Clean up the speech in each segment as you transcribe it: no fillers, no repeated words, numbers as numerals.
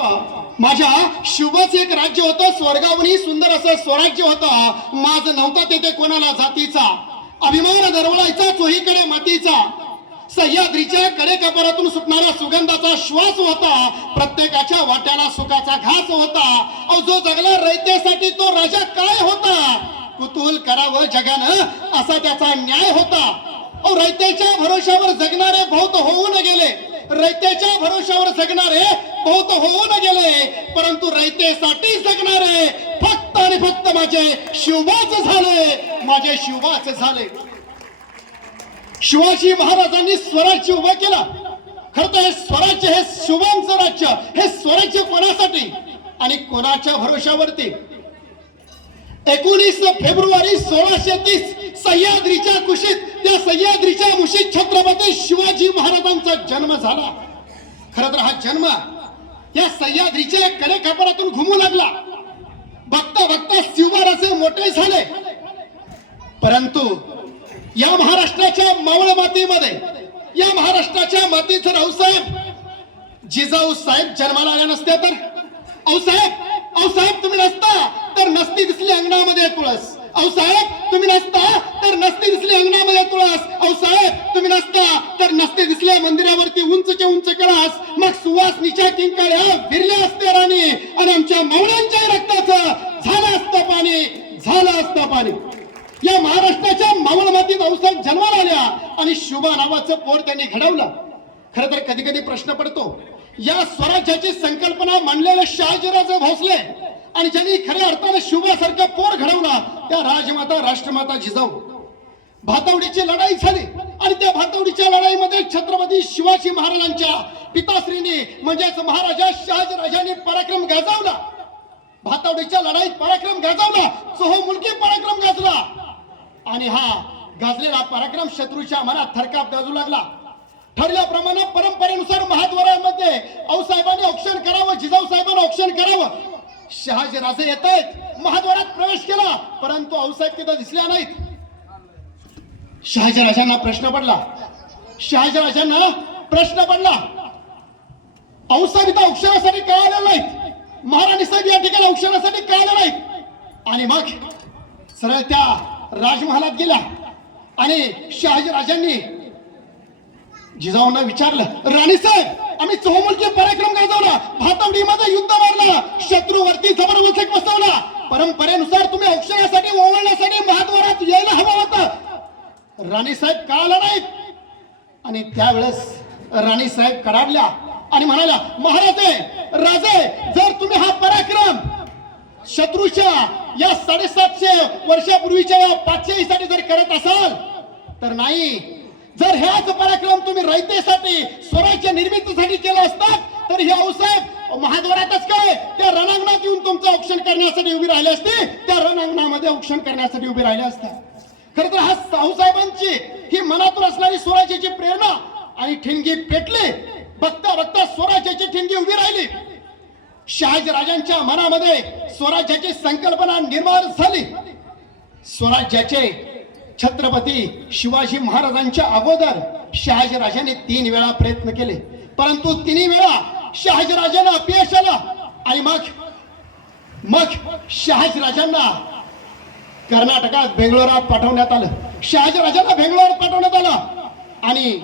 माझ्या शुभच एक राज्य होतं, स्वर्गावनी सुंदर असं स्वराज्य होतं. माझं नव्हता तेथे कोणाला जातीचा, अभिमान दरवळायचा चोहीकडे मातीचा. सह्याद्रीच्या कडेकपारातून सुटणारा सुगंधाचा श्वास होता. प्रत्येकाच्या वाट्याला सुखाचा घास होता. अहो जो जगला रयतेसाठी तो राजा काय होता. कुतूहल करावं जगानं असा त्याचा न्याय होता. अहो रयतेच्या भरोशावर जगणारे बहुत होऊन गेले, रयतेच्या भरोशावर जगणारे बहुत होऊन गेले, परंतु रयतेसाठी जगणारे फक्त आणि फक्त माझे शिवबाच झाले, माझे शिवबाच झाले. शिवाजी महाराजांनी स्वराज्य उभं केलं. खरं तर हे स्वराज्य, हे शिवांचं राज्य, हे स्वराज्य कोणासाठी आणि कोणाच्या भरोशावरती. 19 फेब्रुवारी 1630 सह्याद्रीच्या कुशीत, त्या सह्याद्रीच्या मुशीत छत्रपती शिवाजी महाराजांचा जन्म झाला. खरं तर हा जन्म या सह्याद्रीच्या कडेकपारातून घुमू लागला. बघता बघता शिवराजे मोठे झाले, परंतु या महाराष्ट्राच्या मावळ मातीमध्ये, या महाराष्ट्राच्या मातीत रावसाहेब, जिजाऊ साहेब जन्माला आल्या नसत्या तर, औसाहेब तुम्ही नसता तर नसती दिसली अंगणामध्ये तुळस. औसाहेब तुम्ही नसता तर नसती दिसली अंगणामध्ये तुळस. औसाहेब तुम्ही नसता तर नसते दिसले मंदिरावरती उंचचे उंच कळस. मग सुवासनीच्या किंकाळ्या विरल्या असत्या राणी आणि आमच्या मावळ्यांच्या रक्ताचं झालं असतं पाणी, झालं असतं पाणी. या महाराष्ट्राच्या मावळ मातीत औसाहेब जन्माला आल्या आणि शुभा नावाचं पोर त्यांनी घडवलं. खरं तर कधी कधी प्रश्न पडतो, या स्वराज्याची संकल्पना मांडलेले शहाजीराजे भोसले आणि ज्यांनी खऱ्या अर्थाने शुभासारखा पोर घडवला त्या राजमाता राष्ट्रमाता जिजाऊ. भातवडीची लढाई झाली आणि त्या भातवडीच्या लढाईमध्ये छत्रपती शिवाजी महाराजांच्या पिताश्रींनी म्हणजेच महाराजा शहाजीराजांनी पराक्रम गाजवला. भातवडीच्या लढाईत पराक्रम गाजवला, चोहोमुलकी पराक्रम गाजला आणि हा गाजलेला पराक्रम शत्रूच्या मनात थरकाप गाजू लागला. ठरल्याप्रमाणे परंपरेनुसार महाद्वारामध्ये औसाहेबांनी औक्षण करावं, जिजाऊ साहेबांनी औक्षण करावं. शहाजीराजे येत आहेत, महाद्वारात प्रवेश केला, परंतु औसाहेब तिथं दिसल्या नाहीत. शहाजीराजांना प्रश्न पडला, औसाहेब इथं औक्षणासाठी का आले नाहीत, महाराणी साहेब या ठिकाणी औक्षणासाठी का आले नाहीत. आणि मग सरळ त्या राजमहालात गेला आणि शहाजीराजांनी जिजाऊंना विचारलं, राणी साहेब आम्ही चोहोमुलकी पराक्रम गाजवला, भातवडीमध्ये युद्ध मारला, शत्रूवरती जबरदस्त बसवला, परंपरेनुसार तुम्ही औक्षणासाठी ओवाळण्यासाठी महाद्वारात यायला हवं होतं, राणी साहेब का आला नाहीत. आणि त्यावेळेस राणी साहेब कडाडल्या आणि म्हणाल्या, महाराजे राजे जर तुम्ही हा पराक्रम शत्रूच्या या 750 वर्षापूर्वीच्या या पातशाहीसाठी जर करत असाल तर नाही, जर ह्याच पराक्रम तुम्ही रयतेसाठी स्वराज्य निर्मितीसाठी केला असतात तर हे औसाहेब महाद्वारातच काय त्या रणांगणात येऊन तुमचं औक्षण करण्यासाठी उभी राहिले असते, त्या रणांगणामध्ये औक्षण करण्यासाठी उभी राहिले असते. खरं तर हा साहेबांची ही मनातून असणारी स्वराज्याची प्रेरणा आणि ठिणगी पेटली. बघता बघता स्वराज्याची ठिणगी उभी राहिली. शहाजीराजांच्या मनामध्ये स्वराज्याची संकल्पना निर्माण झाली. स्वराज्याचे छत्रपती शिवाजी महाराजांच्या अगोदर शहाजीराजांनी 3 वेळा प्रयत्न केले, परंतु 3 वेळा शहाजीराजांना अपयश आलं. आणि मग शहाजीराजांना कर्नाटकात बेंगलोरात पाठवण्यात आलं. शहाजीराजांना बेंगलोरात पाठवण्यात आलं आणि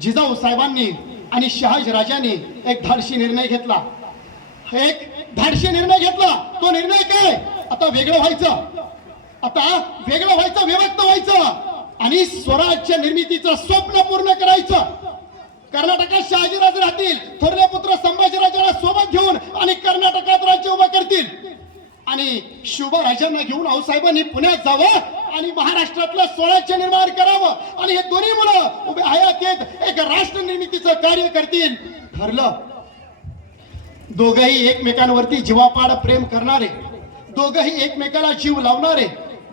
जिजाऊ साहेबांनी आणि शहाजीराजांनी एक धाडसी निर्णय घेतला. तो निर्णय काय, आता वेगळं व्हायचं, विभक्त व्हायचं आणि स्वराज्य निर्मितीचं स्वप्न पूर्ण करायचं. कर्नाटकात शहाजीराजे राहतील, थोरले पुत्र संभाजीराजांना सोबत घेऊन आणि कर्नाटकात राज्य उभं करतील आणि शुभराजांना घेऊन आऊसाहेबांनी पुण्यात जावं आणि महाराष्ट्रातलं स्वराज्य निर्माण करावं आणि हे दोन्ही मुलं उभे हयातीत एक राष्ट्र निर्मितीचं कार्य करतील. ठरलं. दोघंही एकमेकांवरती जीवापाड प्रेम करणारे, दोघंही एकमेकाला जीव लावणारे,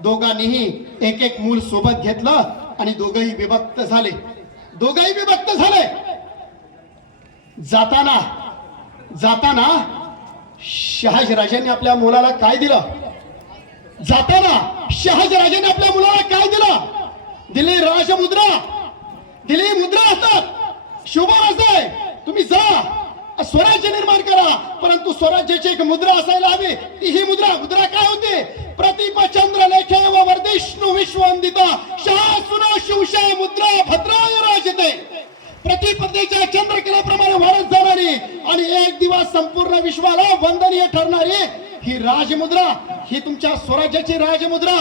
दोघांनीही एक एक मूल सोबत घेतलं आणि दोघंही विभक्त झाले. जाताना शहाजीराजांनी आपल्या मुलाला काय दिलं, दिली राजमुद्रा, दिली मुद्रा असतात. शुभराजे तुम्ही जा स्वराज्य निर्माण करा, परंतु स्वराज्याची एक मुद्रा असायला हवी. ती ही मुद्रा काय होती? प्रतिप चंद्र लेखे व वर्धिष्णू विश्ववंदिता शासुनो शिवशा मुद्रा भद्राय राजते. प्रतिपदेच्या चंद्रकलेप्रमाणे वाढत जाणारी आणि एक दिवस संपूर्ण विश्वाला वंदनीय ठरणारी ही राजमुद्रा, ही तुमच्या स्वराज्याची राजमुद्रा.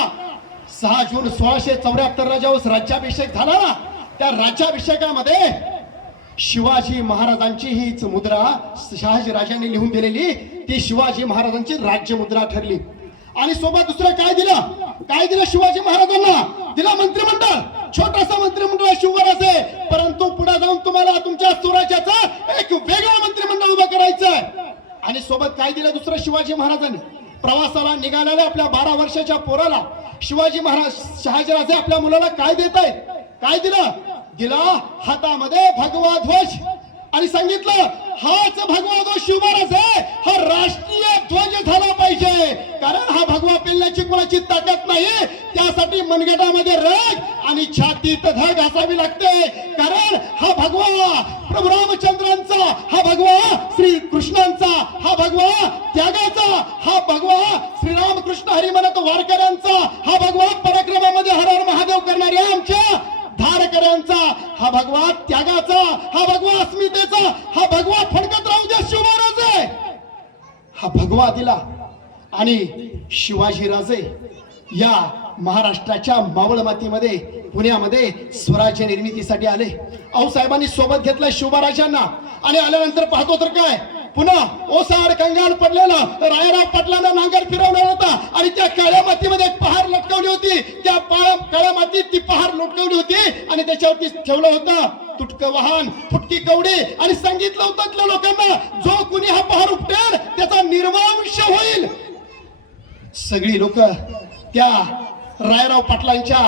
6 जून 1674 ज्यावेळेस राज्याभिषेक झाला ना, त्या राज्याभिषेकामध्ये शिवाजी महाराजांची हीच मुद्रा शहाजी राजांनी लिहून दिलेली ती शिवाजी महाराजांची राज्यमुद्रा ठरली. आणि सोबत दुसरं काय दिलं शिवाजी महाराजांना? दिला मंत्रिमंडळ. छोटासा मंत्रिमंडळ शिवराज आहे, परंतु पुढे जाऊन तुम्हाला तुमच्या स्वराज्याचं एक वेगळं मंत्रिमंडळ उभं करायचं. आणि सोबत काय दिलं दुसरं शिवाजी महाराजांनी? प्रवासाला निघालेल्या आपल्या 12 वर्षाच्या पोराला शिवाजी महाराज शहाजीराजे आपल्या मुलाला काय देत आहेत? काय दिला हातामध्ये भगवा ध्वज आणि सांगितलं हाच भगवा ध्वज शिवराज आहे, हा राष्ट्रीय ध्वज झाला पाहिजे. कारण हा भगवा पेलण्याची कोणाची ताकद नाही, त्यासाठी मनगटामध्ये रग आणि छातीत धग असावी लागते. कारण हा भगवा प्रभू रामचंद्रांचा, हा भगवा श्री कृष्णांचा, हा भगवा त्यागाचा, हा भगवा श्रीरामकृष्ण हरिमनत वारकऱ्यांचा, हा भगवा पराक्रमामध्ये हर हर महादेव करणाऱ्या आमच्या धारकऱ्यांचा, हा भगवा त्यागाचा, हा भगवा अस्मितेचा, हा भगवा फडकत राहू द्या शिवराज आहे. हा भगवा दिला. आणि शिवाजीराजे या महाराष्ट्राच्या मावळ मातीमध्ये पुण्यामध्ये स्वराज्य निर्मितीसाठी आले. आऊसाहेबांनी सोबत घेतलं शिवराजांना. आणि आल्यानंतर पाहतो तर काय, पुन्हा ओसाड कंगाल पडलेलं रायराव पाटलांना नांगर फिरवला होता आणि त्या काळ्या मातीमध्ये एक पहार लटकवली होती. त्या काळ्या मातीत ती पहार लटकवली होती आणि त्याच्यावरती ठेवलं होतं तुटकं वाहन, फुटकी कवडी आणि सांगितलं होतं त्या लोकांना जो कुणी हा पहार उपटेल त्याचा निर्वंश होईल. सगळी लोक त्या रायराव पाटलांच्या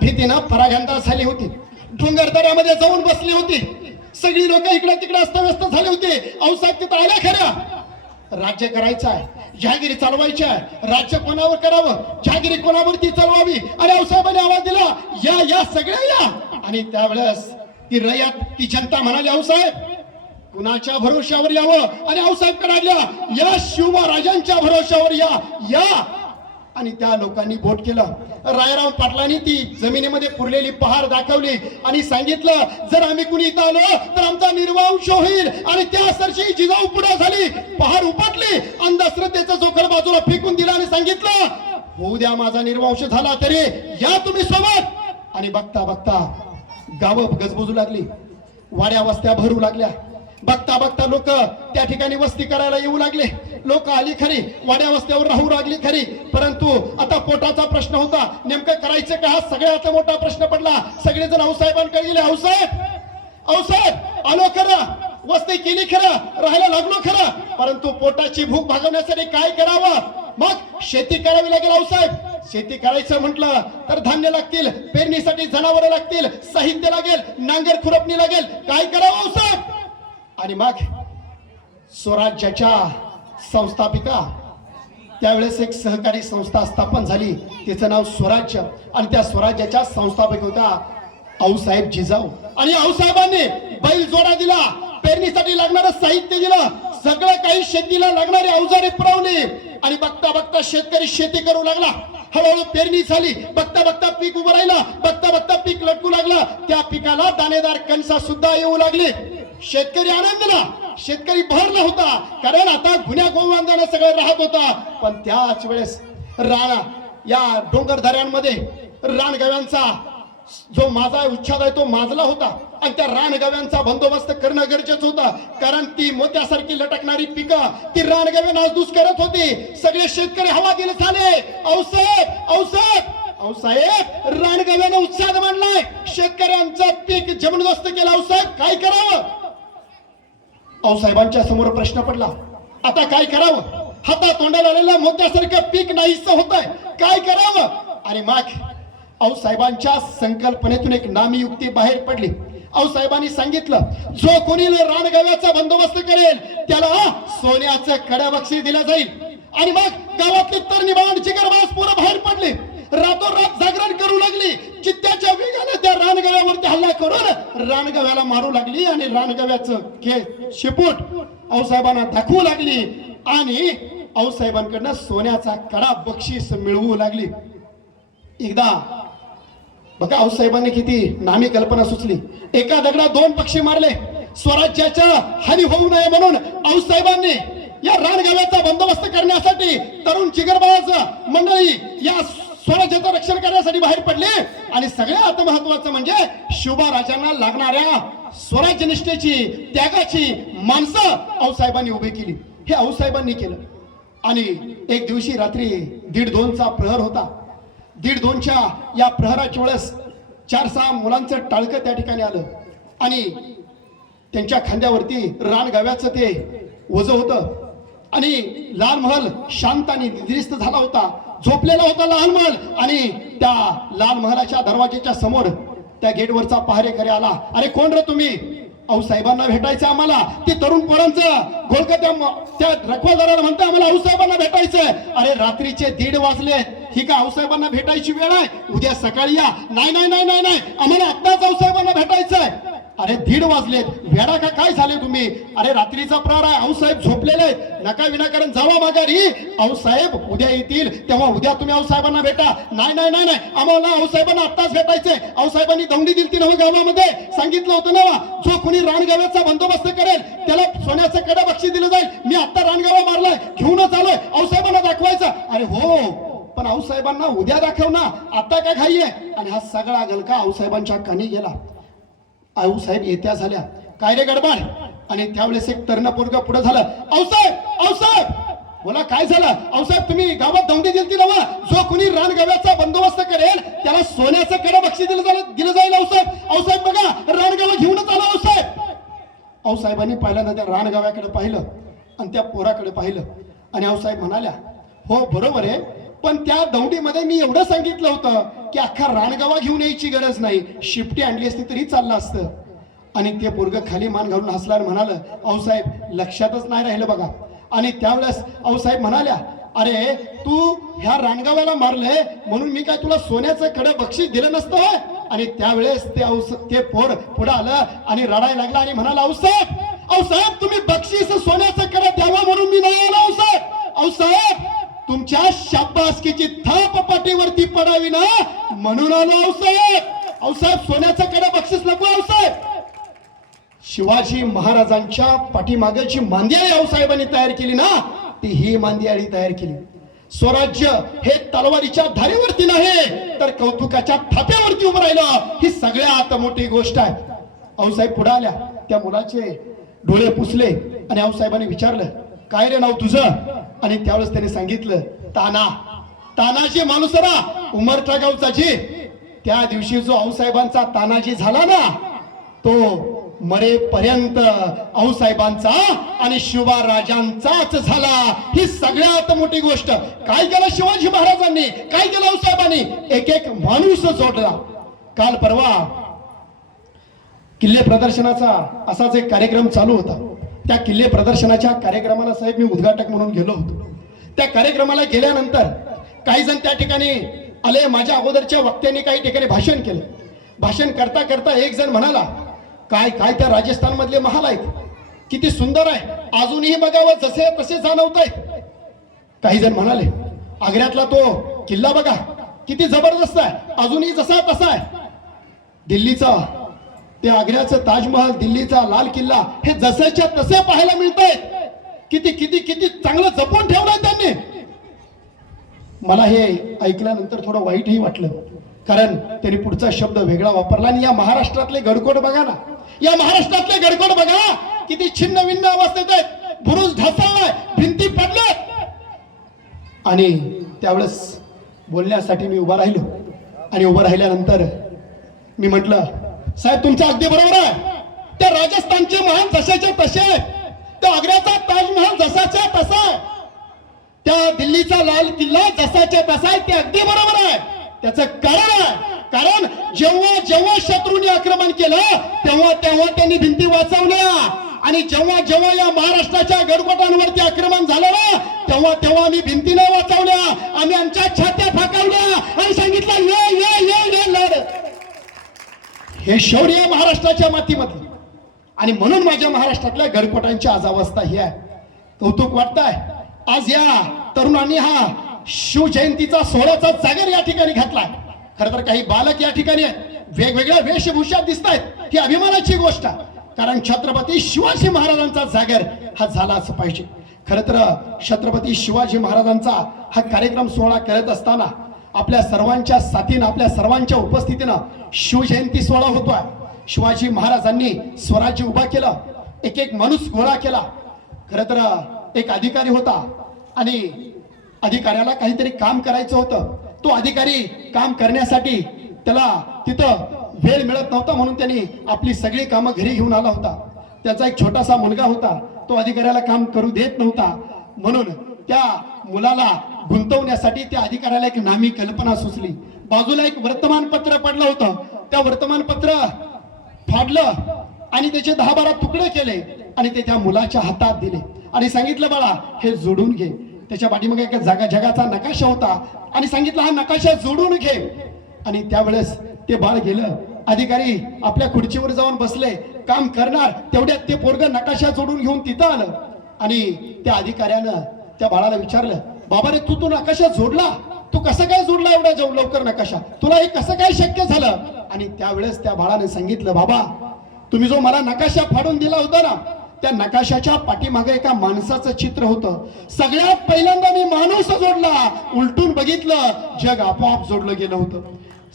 भीतीनं परागंदा झाली होती. डोंगरदऱ्यामध्ये जाऊन बसली होती. सगळी लोक इकडे तिकडे अस्तव्यस्त झाले होते. आऊसाहेब तिथं आल्या खऱ्या. राज्य करायचं आहे, जहागिरी चालवायची आहे. राज्य कोणावर करावं, जहागिरी कोणावरती चालवावी. आणि आऊसाहेबांनी आवाज दिला या सगळ्या या. आणि त्यावेळेस ती रयत, ती जनता म्हणाली आऊसाहेब कुणाच्या भरोश्यावर यावं? आणि आऊसाहेब करायला या शिवराजांच्या भरोश्यावर या. आणि त्या लोकांनी बोट केलं. रायराव पाटलांनी ती जमिनीमध्ये पुरलेली पहार दाखवली आणि सांगितलं जर आम्ही कुणी इथं आलो तर आमचा निर्वंश होईल. आणि त्या सरशी जिजाऊ पुढे झाली, पहार उपटली, अंधश्रद्धेचं जोखड बाजूला फेकून दिला आणि सांगितलं होऊ द्या माझा निर्वंश झाला तरी या तुम्ही सोबत. आणि बघता बघता गावं गजबजू लागली, वाड्या वस्त्या भरू लागल्या. बघता बघता लोक त्या ठिकाणी वस्ती करायला येऊ लागले. लोक आली खरी, वाड्या वस्त्यावर राहू लागली खरी, परंतु आता पोटाचा प्रश्न होता. नेमकं करायचं का हा सगळ्यात मोठा प्रश्न पडला. सगळेजण आऊसाहेबांकडे गेले. आऊसाहेब आलो खरं, वस्ती केली खरं, राहायला लागलो खरं, परंतु पोटाची भूक भागवण्यासाठी काय करावं? मग शेती करावी लागेल आऊसाहेब. शेती करायचं म्हटलं तर धान्य लागतील, पेरणीसाठी जनावरं लागतील, साहित्य लागेल, नांगर खुरपणी लागेल. काय करावं आऊसाहेब? आणि मग स्वराज्याच्या संस्थापिका त्यावेळेस एक सहकारी संस्था स्थापन झाली, तिचं नाव स्वराज्य. आणि त्या स्वराज्याच्या संस्थापक होत्या आऊसाहेब जिजाऊ. आणि आऊसाहेबांनी बैल जोडा दिला, पेरणीसाठी लागणारं साहित्य दिलं, सगळं काही शेतीला लागणारी अवजारे पुरवली. आणि बघता बघता शेतकरी शेती करू लागला. हळूहळू पेरणी झाली. बघता बघता पीक उभं राहिलं, बघता बघता पीक लटकू लागलं. त्या पिकाला दाणेदार कणसा सुद्धा येऊ लागले. शेतकरी आनंदला, शेतकरी भरला होता, कारण आता गुन्ह्या गोवंदानं सगळं राहत होता. पण त्याच वेळेस राणा या डोंगर दऱ्यांमध्ये रानगव्यांचा जो माझा उच्छाद आहे तो माजला होता. आणि त्या रानगव्यांचा बंदोबस्त करणं गरजेचं होतं, कारण ती मोत्यासारखी लटकणारी पिकं ती रानगव्या नासधूस करत होती. सगळे शेतकरी हवादिल झाले. आऊसाहेब रानगव्याने उत्साह मांडलाय, शेतकऱ्यांचं पीक जबरदस्त केलं. आऊसाहेब काय करावं? आऊसाहेबांच्या समोर प्रश्न पडला, आता काय करावं? हाता तोंडाला आलेलं मोत्यासारखं पीक नाहीसं होत आहे, काय करावं? आणि मग आऊसाहेबांच्या संकल्पनेतून एक नामी युक्ती बाहेर पडली. आऊसाहेबांनी सांगितलं जो कोणी रानगव्याचा बंदोबस्त करेल त्याला सोन्याचं कडा बक्षीस दिलं जाईल. आणि मग गावातली तरणी बाळ जिगरबाज पोरं बाहेर पडले. रातोरात जागरण करू लागली. चित्त्याच्या वेगाने त्या रानगव्यावरती हल्ला करून रानगव्याला मारू लागली आणि रानगव्याचं शेपूट आऊसाहेबांना दाखवू लागली आणि आऊसाहेबांकडनं सोन्याचा कडा बक्षीस मिळवू लागली. एकदा बघा आऊसाहेबांनी किती नामी कल्पना सुचली. एका दगडात दोन पक्षी मारले. स्वराज्याच्या हानी होऊ नये म्हणून आऊसाहेबांनी या रानगव्याचा बंदोबस्त करण्यासाठी तरुण जिगरबाज मंडळी या स्वराज्याचं रक्षण करण्यासाठी बाहेर पडले आणि सगळ्यात महत्वाचं म्हणजे शिवबा लागणाऱ्या स्वराज्य निष्ठेची त्यागाची माणसं आऊसाहेबांनी उभी केली. हे आऊसाहेबांनी केलं. आणि एक दिवशी रात्री 1:30-2चा प्रहर होता. 1:30-2च्या या प्रहराच्या वेळेस 4-6 मुलांचं टाळकं त्या ठिकाणी आलं आणि त्यांच्या खांद्यावरती रानगव्याचं ते ओझं होतं आणि लाल महल शांत आणि निद्रिस्त झाला होता. झोपलेला होता लाल महल आणि त्या लाल महलाच्या दरवाजेच्या समोर त्या गेटवरचा पहारेकरी आला. अरे कोण रे तुम्ही? आऊसाहेबांना भेटायचं आम्हाला. ते तरुण पोरांचं त्या रखवालदाराला म्हणते आम्हाला आऊसाहेबांना भेटायचंय. अरे रात्रीचे 1:30 वाजले. ही का आऊसाहेबांना भेटायची वेळ आहे? उद्या सकाळी या. नाही नाही नाही नाही नाही आम्हाला आत्ताच आऊसाहेबांना भेटायचंय. अरे 1:30 वाजलेत. वेडा का काय झाले तुम्ही? अरे रात्रीचा प्रहर आहे. आऊसाहेब झोपलेले आहेत. नका विनाकारण जावा माघारी. आऊसाहेब उद्या येतील तेव्हा उद्या तुम्ही आऊसाहेबांना भेटा. नाही नाही नाही नाही आम्हाला आऊसाहेबांना आत्ताच भेटायचंय. आऊसाहेबांनी दौंडी दिलती नव गावामध्ये सांगितलं होतं ना जो कुणी रानगव्याचा बंदोबस्त करेल त्याला सोन्याचं कडा बक्षीस दिलं जाईल. मी आत्ता रानगवा मारलाय घेऊनच आलोय आऊसाहेबांना दाखवायचं. अरे हो पण आऊसाहेबांना उद्या दाखव ना आता काय घाई आहे? आणि हा सगळा गलका आऊसाहेबांच्या कानी गेला. आऊसाहेब येत्या झाल्या. काय रे गडबड? आणि त्यावेळेस एक तरुण पोरगा पुढे झालं. आऊसाहेब आऊसाहेब बोला काय झालं? आऊसाहेब तुम्ही गावात दौंडी दिलती ना जो कुणी रानगव्याचा बंदोबस्त करेल त्याला सोन्याचं कडा बक्षीस दिलं जाईल. आऊसाहेब आऊसाहेब बघा रानगवा घेऊनच आला आऊसाहेब. आऊसाहेबांनी पहिल्यांदा त्या रानगव्याकडे पाहिलं आणि त्या पोराकडे पाहिलं आणि आऊसाहेब म्हणाल्या हो बरोबर आहे पण त्या दौंडीमध्ये मी एवढं सांगितलं होतं की अख्खा रानगवा घेऊन यायची गरज नाही. शिपटी आणली असती तरी चाललं असतं. आणि ते पोरग खाली मान घालून हसला आणि म्हणाल आऊसाहेब लक्षातच नाही राहिलं बघा. आणि त्यावेळेस आऊसाहेब म्हणाल्या अरे तू ह्या रानगव्याला मारले म्हणून मी काय तुला सोन्याचं कडे बक्षीस दिलं नसतं. आणि त्यावेळेस ते पोर पुढे आलं आणि रडायला लागला आणि म्हणाला आऊसाहेब आऊसाहेब तुम्ही बक्षीस सोन्याचं कडे द्यावं म्हणून मी नाही आलो आऊसाहेब. आऊसाहेब तुमच्या शाबासकीची थाप पाठीवरती पडावी ना म्हणून आलो आऊसाहेब. आऊसाहेब सोन्याचं कडे बक्षीस नको आऊसाहेब. शिवाजी महाराजांच्या पाठीमागे जी मांदियाळी आऊसाहेबांनी तयार केली ना ती ही मांदियाळी तयार केली. स्वराज्य हे तलवारीच्या धारेवरती नाही तर कौतुकाच्या थाप्यावरती उभं राहिलं ही सगळ्यात मोठी गोष्ट आहे. आऊसाहेब पुढे आल्या. त्या मुलाचे डोळे पुसले आणि आऊसाहेबांनी विचारलं काय रे नाव तुझं? आणि त्यावेळेस त्याने सांगितलं ताना. तानाजी माणूसरा उमरठा गावचा जी. त्या दिवशी जो आऊसाहेबांचा तानाजी झाला ना तो मरेपर्यंत आऊसाहेबांचा आणि शिवबा राजांचाच झाला. ही सगळ्यात मोठी गोष्ट. काय केलं शिवाजी महाराजांनी? काय केलं आऊसाहेबांनी? एक एक माणूस जोडला. काल परवा किल्ले प्रदर्शनाचा असाच एक कार्यक्रम चालू होता. त्या किल्ले प्रदर्शनाच्या कार्यक्रमाला साहेब मी उद्घाटक म्हणून गेलो होतो. त्या कार्यक्रमाला गेल्यानंतर काही जण त्या ठिकाणी आले. माझ्या अगोदरच्या वक्त्यांनी काही ठिकाणी भाषण केलं. भाषण करता करता एक जण म्हणाला काय काय त्या राजस्थान मधले महाल आहेत किती सुंदर आहे अजूनही बघावं जसे तसे जाणवत आहेत. काही जण म्हणाले आग्र्यातला तो किल्ला बघा किती जबरदस्त आहे अजूनही जसा तसा आहे. दिल्लीचा ते आग्र्याचं ताजमहल दिल्लीचा लाल किल्ला हे जसेच्या तसे पाहायला मिळत आहेत. किती किती किती चांगलं जपून ठेवलंय त्यांनी. मला हे ऐकल्यानंतर थोडं वाईटही वाटलं कारण त्यांनी पुढचा शब्द वेगळा वापरला. आणि या महाराष्ट्रातले गडकोट बघा ना. या महाराष्ट्रातले गडकोट बघा किती छिन्न भिन्न अवस्थेत आहेत. बुरुज ढासळलाय भिंती पडल्यात. आणि त्यावेळेस बोलण्यासाठी मी उभा राहिलो आणि उभं राहिल्यानंतर मी म्हटलं साहेब तुमचं अगदी बरोबर आहे. त्या राजस्थानचे महाल जशाच्या तसे त्या आग्र्याचा ताजमहल जसाच्या तसा आहे. त्या दिल्लीचा लाल किल्ला जसाच्या तसा आहे ते अगदी बरोबर आहे. त्याचं कारण आहे कारण जेव्हा जेव्हा शत्रूंनी आक्रमण केलं तेव्हा तेव्हा त्यांनी भिंती वाचवल्या. आणि जेव्हा जेव्हा या महाराष्ट्राच्या गडकोटांवरती आक्रमण झालं ना तेव्हा तेव्हा आम्ही भिंती नाही वाचवल्या. आम्ही आमच्या छात्या फाकावल्या आणि हे शौर्य आहे महाराष्ट्राच्या मातीमध्ये. आणि म्हणून माझ्या महाराष्ट्रातल्या गडकोटांची आज अवस्था ही आहे. कौतुक वाटतंय आज या तरुणांनी हा शिवजयंतीचा सोहळ्याचा जागर या ठिकाणी घातलाय. खरं तर काही बालक या ठिकाणी वेगवेगळ्या वेशभूषात दिसत आहेत, ही अभिमानाची गोष्ट आहे. कारण छत्रपती शिवाजी महाराजांचा जागर हा झालाच पाहिजे. खरं तर छत्रपती शिवाजी महाराजांचा हा कार्यक्रम सोहळा करत असताना आपल्या सर्वांच्या साथीनं, आपल्या सर्वांच्या उपस्थितीनं शिवजयंती सोहळा होतोय. शिवाजी महाराजांनी स्वराज्य उभा केलं, एक एक माणूस गोळा केला. खरं तर एक अधिकारी होता आणि अधिकाऱ्याला काहीतरी काम करायचं होतं. तो अधिकारी काम करण्यासाठी त्याला तिथं वेळ मिळत नव्हता, म्हणून त्यांनी आपली सगळी कामं घरी घेऊन आला होता. त्याचा एक छोटासा मुलगा होता, तो अधिकाऱ्याला काम करू देत नव्हता. म्हणून त्या मुलाला गुंतवण्यासाठी त्या अधिकाऱ्याला एक नामी कल्पना सुचली. बाजूला एक वर्तमानपत्र पडलं होतं, त्या वर्तमानपत्र फाडलं आणि त्याचे 10-12 तुकडे केले आणि ते त्या मुलाच्या हातात दिले आणि सांगितलं, बाळा हे जोडून घे. त्याच्या पाठीमागे एक जगाचा नकाशा होता आणि सांगितलं, हा नकाशा जोडून घे. आणि त्यावेळेस ते बाळ गेलं. अधिकारी आपल्या खुर्चीवर जाऊन बसले, काम करणार तेवढ्यात ते पोरग नकाशा जोडून घेऊन तिथं आलं आणि त्या अधिकाऱ्यानं त्या बाळाला विचारलं, बाबा रे तू नकाशा जोडला, तू कसं काय जोडला एवढा लवकर नकाशा, तुला हे कसं काय शक्य झालं? आणि त्यावेळेस त्या बाळाने सांगितलं, बाबा तुम्ही जो मला नकाशा फाडून दिला होता ना, त्या नकाशाच्या पाठीमागे एका माणसाचं चित्र होतं. सगळ्यात पहिल्यांदा मी माणूस जोडला, उलटून बघितलं जग आपोआप जोडलं गेलं होतं.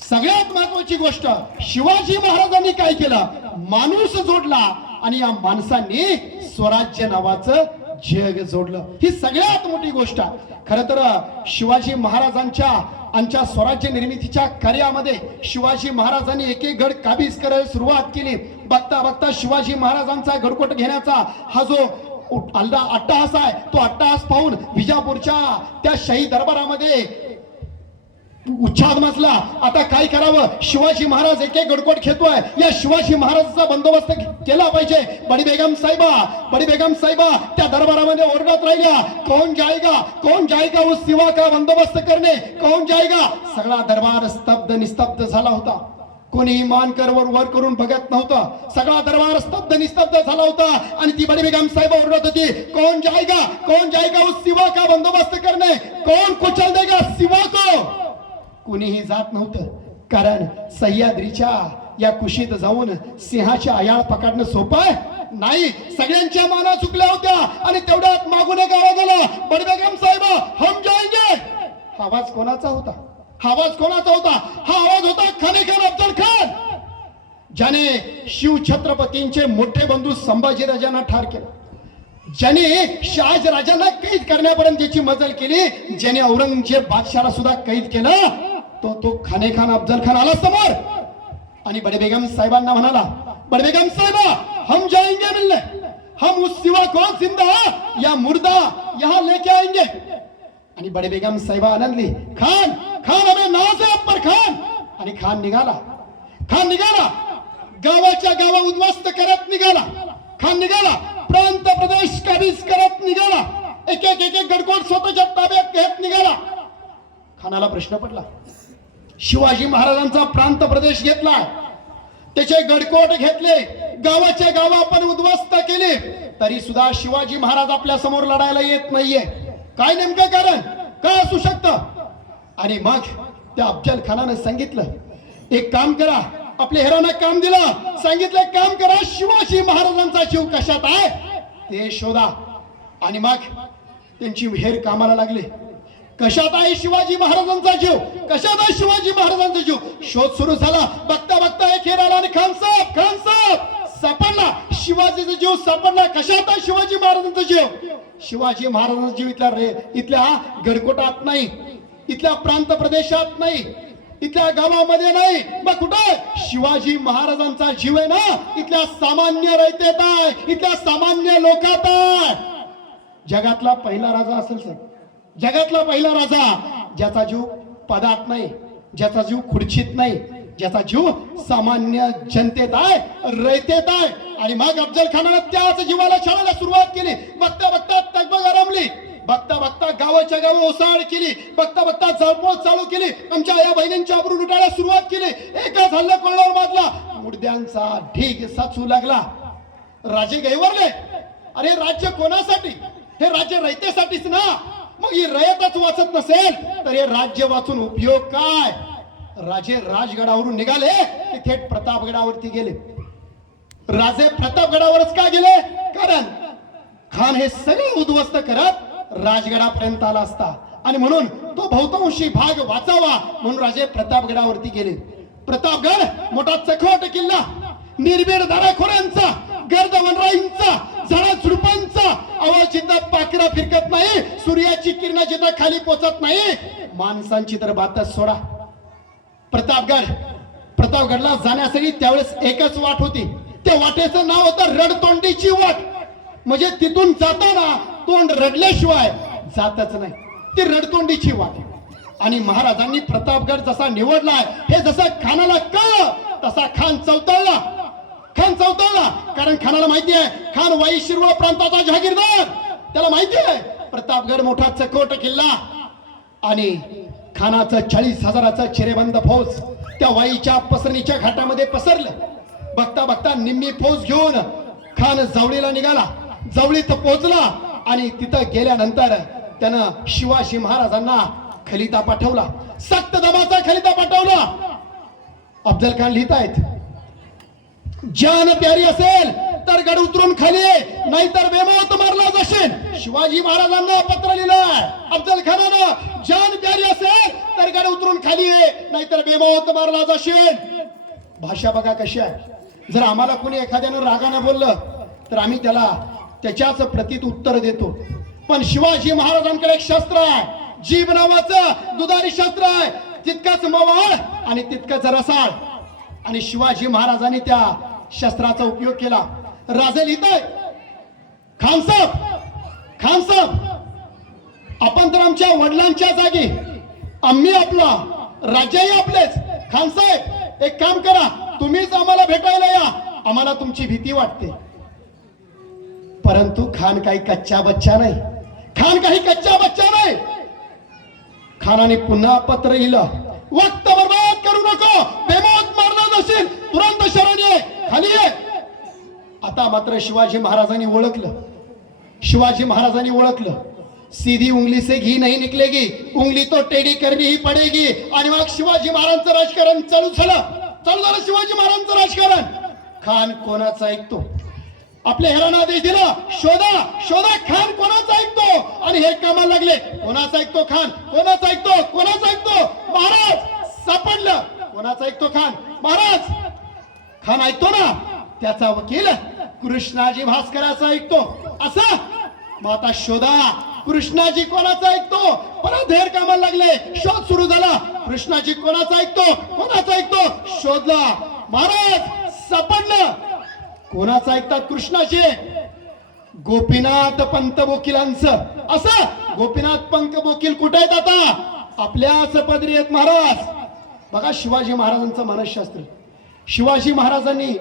सगळ्यात महत्वाची गोष्ट शिवाजी महाराजांनी काय केलं, माणूस जोडला आणि या माणसांनी स्वराज्य नावाचं जग जोडलं. ही सगळ्यात मोठी गोष्ट आहे. खरं तर शिवाजी महाराजांच्या स्वराज्य निर्मितीच्या कार्यामध्ये शिवाजी महाराजांनी एक एक गड काबीज करायला सुरुवात केली. बघता बघता शिवाजी महाराजांचा गडकोट घेण्याचा हा जो अट्टहास आहे, तो अट्टहास पाहून विजापूरच्या त्या शाही दरबारामध्ये उच्छाद मचला. आता काय करावं, शिवाजी महाराज एक एक गडकोट घेतोय, या शिवाजी महाराजांचा बंदोबस्त केला पाहिजे. बडी बेगम साहेबा त्या दरबारामध्ये ओरडत राहिल्या, कौन जाएगा उस सिवा का बंदोबस्त करणे, कौन जाएगा. सगळा दरबार स्तब्ध निस्तब्ध झाला होता. कोणी मान वर करून बघत नव्हतं. सगळा दरबार स्तब्ध निस्तब्ध झाला होता आणि ती बडी बेगम साहेब ओरडत होती, कौन जाएगा उस सिवा का बंदोबस्त करणे, कौन कुचल देगा सिवा को. कुणीही जात नव्हतं, कारण सह्याद्रीच्या या कुशीत जाऊन सिंहाची आयाळ पकडणं सोपं नाही. सगळ्यांच्या माना चुकल्या होत्या आणि तेवढ्यात मागून एक आवाज आला, बडी बेगम साहेब हम जाएंगे. हा आवाज कोणाचा होता? हा आवाज होता खाने खान अफजल खान, ज्याने शिव छत्रपतींचे मोठे बंधू संभाजी राजांना ठार केलं, ज्याने शहाजी राजांना कैद करण्यापर्यंत ज्याची मजल केली, ज्याने औरंगजेब बादशाहला सुद्धा कैद केलं, तो खाने खान अफजल खान आला समोर आणि बड़े बेगम साहेबांना म्हणाला, बड़े बेगम साहेबा हम जाएंगे मिलने, हम उस सिवा को जिंदा या मुर्दा यहाँ लेके आएंगे. आणि बड़े बेगम साहेबा आनंदली, खान हमें नाव से अप्पर खान. आणि खान निघाला, गावाच्या गावा उद्ध्वस्त करत निघाला. खान निघाला, प्रांत प्रदेश काबीज करत निघाला, एक एक गडकोट स्वतःच्या ताब्यात घेत निघाला. खानाला प्रश्न पडला, शिवाजी महाराजांचा प्रांत प्रदेश घेतला, त्याचे गडकोट घेतले, गावाच्या गावा आपण उद्ध्वस्त केले, तरी सुद्धा शिवाजी महाराज आपल्या समोर लढायला येत नाहीये. काय नेमकं कारण काय असू शकतं? आणि मग त्या अफजल खानाने सांगितलं, एक काम करा, आपल्या हेरांना काम दिलं, सांगितलं काम करा, शिवाजी महाराजांचा जीव कशात आहे ते शोधा. आणि मग त्यांची हेर कामाला लागले. कशात आहे शिवाजी महाराजांचा जीव, कशात आहे शिवाजी महाराजांचा जीव, शोध सुरू झाला. बघता बघता एक हेर आला आणि खान साहेब सापडला, शिवाजीचा जीव सापडला. कशात आहे शिवाजी महाराजांचा जीव? शिवाजी महाराजांचा जीव इथल्या गडकोटात नाही, इथल्या प्रांत प्रदेशात नाही, इथल्या गावामध्ये नाही. मग कुठे शिवाजी महाराजांचा जीव आहे ना, इथल्या सामान्य रयतेत आहे, इथल्या सामान्य लोकात आहे. जगातला पहिला राजा असेल साहेब, जगातला पहिला राजा ज्याचा जीव पदात नाही, ज्याचा जीव खुर्चीत नाही, ज्याचा जीव सामान्य जनतेत आहे, रयतेत आहे. आणि मग अफजल खानाने त्याच जीवाला छळायला सुरुवात केली. बघता बघता तगबग आरंभली, बघता बघता गाव गावाच्या गाव ओसाड केली, बघता बघता जळपोळ चालू केली, आमच्या या बहिणींच्या अब्रू लुटायला सुरुवात केली. एकाच हल्ला कोणावर बाजला, मुडद्यांचा ढीग साचू लागला. राजे गैवरले. अरे राज्य कोणासाठी? हे राज्य रयतेसाठीच ना. मग ही रयतच वाचत नसेल तर हे राज्य वाचून उपयोग काय? राजे राजगडावरून निघाले ते थेट प्रतापगडावरती गेले. राजे प्रतापगडावरच का गेले? कारण खान हे सगळं उद्ध्वस्त करत राजगडापर्यंत आला असता आणि म्हणून तो बहुतांशी भाग वाचावा म्हणून राजे प्रतापगडावरती गेले. प्रतापगड मोठा चखवट किल्ला, निर्भीड दाराखोरांचा, गर्द वनराईंचा, झाडा झुडपांचा आवाज जिथं पाखरा फिरकत नाही, सूर्याची किरण जिथं खाली पोचत नाही, माणसांची तर बातच सोडा. प्रतापगडला जाण्यासाठी त्यावेळेस एकच वाट होती. त्या वाटेचं नाव होतं रडतोंडीची वाट. म्हणजे तिथून जाताना तोंड रडल्याशिवाय जातच नाही, ती रडतोंडीची वाट. आणि महाराजांनी प्रतापगड जसा निवडलाय हे जसं खानाला कळलं तसा खान चौतळला. कारण खानाला माहिती आहे खान वाई शिरवळ प्रांताचा जहागीरदार. त्याला माहिती आहे प्रतापगड मोठा चकोट किल्ला आणि खानाचं 40,000चा चिरेबंद फौज त्या वाईच्या पसरणीच्या घाटामध्ये पसरलं. बघता बघता निम्मी फौज घेऊन खान जावळीला निघाला. जावळीत पोहोचला आणि तिथं गेल्यानंतर त्यानं शिवाजी महाराजांना खलिता पाठवला, सक्त दमाचा खलिता पाठवला. अफजल खान लिहितायत, जान प्यारी असेल तर गड उतरून खाली ये, नाहीतर बेमौत मारला जाशील. शिवाजी महाराजांना पत्र लिहिलंय अफजल खानानं, जान प्यारी असेल तर गड उतरून खाली ये, नाहीतर बेमौत मारला जाशील. भाषा बघा कशी आहे. जर आम्हाला कोणी एखाद्यानं रागानं बोललं तर आम्ही त्याला त्याच्याच प्रतीत उत्तर देतो. पण शिवाजी महाराजांकडे एक शस्त्र आहे, जीभ नावाचं दुधारी शस्त्र आहे, तितकंच मवाळ आणि तितकंच रसाळ. आणि शिवाजी महाराजांनी त्या शस्त्राचा उपयोग केला. राजे लिहिताय, खान साहेब आपण तर आमच्या वडिलांच्या जागी, आम्ही आपला, राज्यही आपलेच. खान साहेब एक काम करा, तुम्हीच आम्हाला भेटायला या, आम्हाला तुमची भीती वाटते. परंतु खान काही कच्चा बच्चा नाही. खानाने पुन्हा पत्र लिहिलं, वक्त बर्बाद करू नको, बेमौत मारला जाशील, तुरंत शरण ये, खाली ये. आता मात्र शिवाजी महाराजांनी ओळखलं. सीधी उंगली से घी नहीं निकलेगी, उंगली तो टेढ़ी करनी ही पडेगी. आणि मग शिवाजी महाराजांचं राजकारण चालू झालं शिवाजी महाराजांचं राजकारण. खान कोणाचा ऐकतो? आपल्या हेरांना आदेश दिला, शोधा खान कोणाचा ऐकतो. आणि हे कामाला लागले, कोणाचा ऐकतो खान, कोणाचा ऐकतो महाराज. सापडलं, कोणाचा ऐकतो खान, महाराज. खान ऐकतो ना, त्याचा वकील कृष्णाजी भास्कराचा ऐकतो. असं मग आता शोधा, कृष्णाजी कोणाचा ऐकतो. परत हेर कामाला लागले, शोध सुरू झाला. कृष्णाजी कोणाचा ऐकतो, शोधला, महाराज सापडलं. कोणाचं ऐकतात कृष्णाचे? गोपीनाथ पंत वकिलांचं. असं गोपीनाथ पंत वकील कुठे आहेत? आता आपल्याच पदरी आहेत महाराज. बघा शिवाजी महाराजांचं मानसशास्त्र. शिवाजी महाराजांनी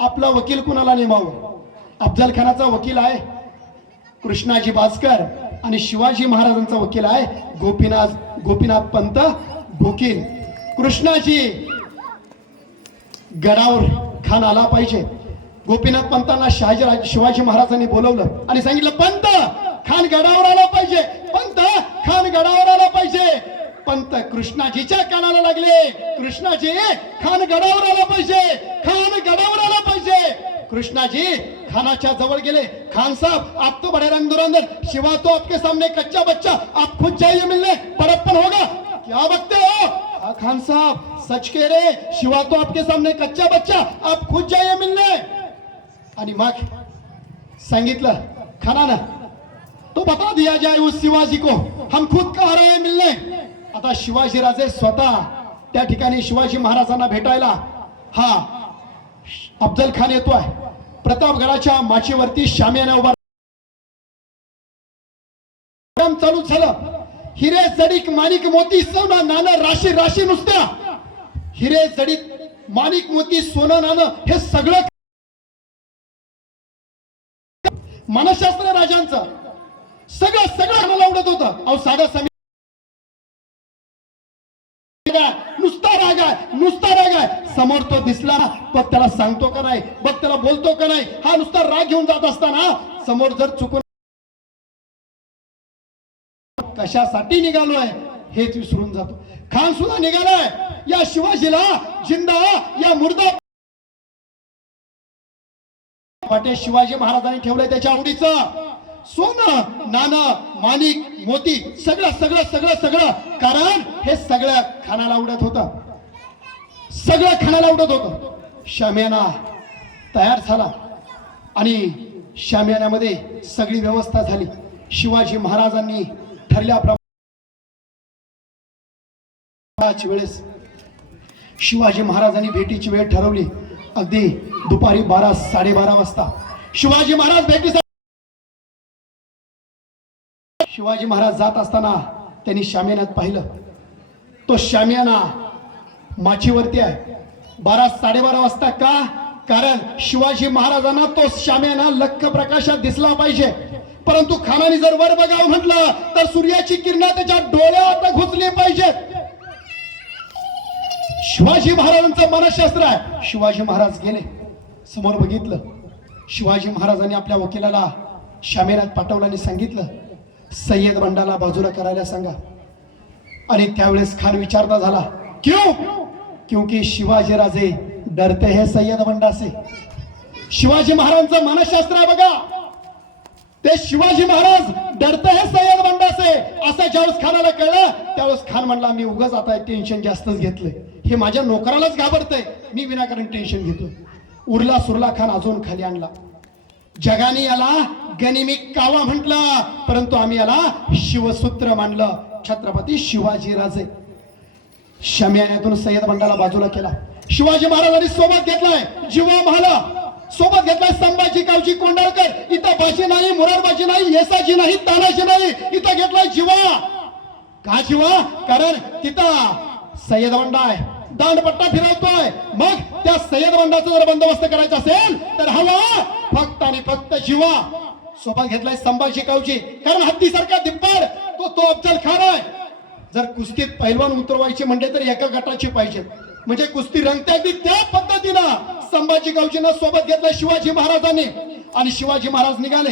आपला वकील कुणाला नेमावं? अफजल खानाचा वकील आहे कृष्णाजी भास्कर आणि शिवाजी महाराजांचा वकील आहे गोपीनाथ पंत वकील. कृष्णाजी गडावर खान आला पाहिजे. गोपीनाथ पंतांना शिवाजी महाराजांनी बोलवलं आणि सांगितलं, पंत खान गडावर आला पाहिजे, पंत कृष्णाजीच्या कानाला लागले, कृष्णाजी खान गडावर आला पाहिजे. कृष्णाजी खानाच्या जवळ गेले. खान साहब आप तो बड़े रंग दुरंदर, शिवा तो आपके सामने कच्चा बच्चा, आप खुद जाइए मिलने, बड़प्पन होगा. क्या बकते हो? खान साहब सच कह रहे, शिवा तो आपके सामने कच्चा बच्चा, आप खुद जाइए मिलने. आणि मग सांगितलं खानानं, तो बता दिया जाए उस शिवाजी को, हम खुद कह रहे हैं मिलने. आता शिवाजी राजे स्वतः त्या ठिकाणी शिवाजी महाराजांना भेटायला हा अफजल खान येतोय. प्रतापगडाच्या माचीवरती शामियाना उभा चालू झालं. हिरे जडीक माणिक मोती सोनं नाणं राशी राशी नुसत्या. हिरे जडीक माणिक मोती सोनं नाणं हे सगळं मानसशास्त्र राजांचं. सगळं सगळं मला आवडत होतं. अहो साधा समी नुसता राग आहे, नुसता राग आहे. समोर तो दिसला बघ त्याला सांगतो का नाही, बघ त्याला बोलतो का नाही. हा नुसता राग घेऊन जात असताना समोर जर चुकून कशासाठी निघालोय हेच विसरून जातो. खान सुद्धा निघालाय या शिवाजीला जिंदा या मुर्दा पाटे शिवाजी महाराजांनी ठेवलंय त्याच्या आवडीचं. सोनं नाणं माणिक मोती सगळं सगळं सगळं सगळं, कारण हे सगळं खानाला आवडत होतं, सगळं खानाला आवडत होतं. शामियाना तयार झाला आणि शामियानामध्ये सगळी व्यवस्था झाली. शिवाजी महाराजांनी ठरल्याप्रमाणे वेळेस शिवाजी महाराजांनी भेटीची वेळ ठरवली. अगदी दुपारी 12-12:30 वाजता शिवाजी महाराज भेटीसाठी शिवाजी महाराज जात असताना त्यांनी शामियानात पाहिलं. तो शामियाना माचीवरती आहे. 12-12:30 वाजता का? कारण शिवाजी महाराजांना तो शामियाना लख्ख प्रकाशात दिसला पाहिजे. परंतु खानाने जर वर बघावं म्हटलं तर सूर्याची किरण त्याच्या डोळ्यात घुसली पाहिजेत. शिवाजी महाराजांचं मनशास्त्र आहे. शिवाजी महाराज गेले, समोर बघितलं. शिवाजी महाराजांनी आपल्या वकिलाला शामियानात पाठवलं आणि सांगितलं सय्यद बंडाला बाजूला करायला सांगा. आणि त्यावेळेस खान विचारता झाला क्यों? क्योंकि शिवाजी राजे डरते हैं सय्यद बंडा से. शिवाजी महाराजांचं मनशास्त्र आहे बघा, ते शिवाजी महाराज डरते हैं सय्यद बंडा से. असं ज्यावेळेस खानाला कळलं त्यावेळेस खान म्हणला मी उगाच आता टेन्शन जास्तच घेतलंय, हे माझ्या नोकरालाच घाबरतंय, मी विनाकारण टेन्शन घेतो. उरला सुरला खान अजून खाली आणला. जगाने याला गनिमी कावा म्हटलं, परंतु आम्ही याला शिवसूत्र मानलं. छत्रपती शिवाजी राजे. शामियानातून सय्यद बंडाला बाजूला केला. शिवाजी महाराजांनी सोबत घेतलाय जीवा महाला, सोबत घेतलाय संभाजी कावजी कोंडाळकर. इथं बाजी नाही, मुरारबाजी नाही, येसाजी नाही, तानाजी नाही, इथं घेतलाय जीवा. का जीवा? कारण तिथं सय्यद बंडा आहे, दांडपट्टा फिरवतोय. मग त्या सय्यद बंडाचा जर बंदोबस्त करायचा असेल तर हवा फक्त आणि फक्त जीवा. सोबत घेतलाय संभाजी कावजी, कारण हत्तीसारखा दिप्पाड तो अफजल खान आहे. जर कुस्तीत पैलवान उतरवायचे म्हणले तर एका गटाची पाहिजे, म्हणजे कुस्ती रंगते अगदी त्या पद्धतीनं संभाजी गावजीनं सोबत घेतलं शिवाजी महाराजांनी. आणि शिवाजी महाराज निघाले.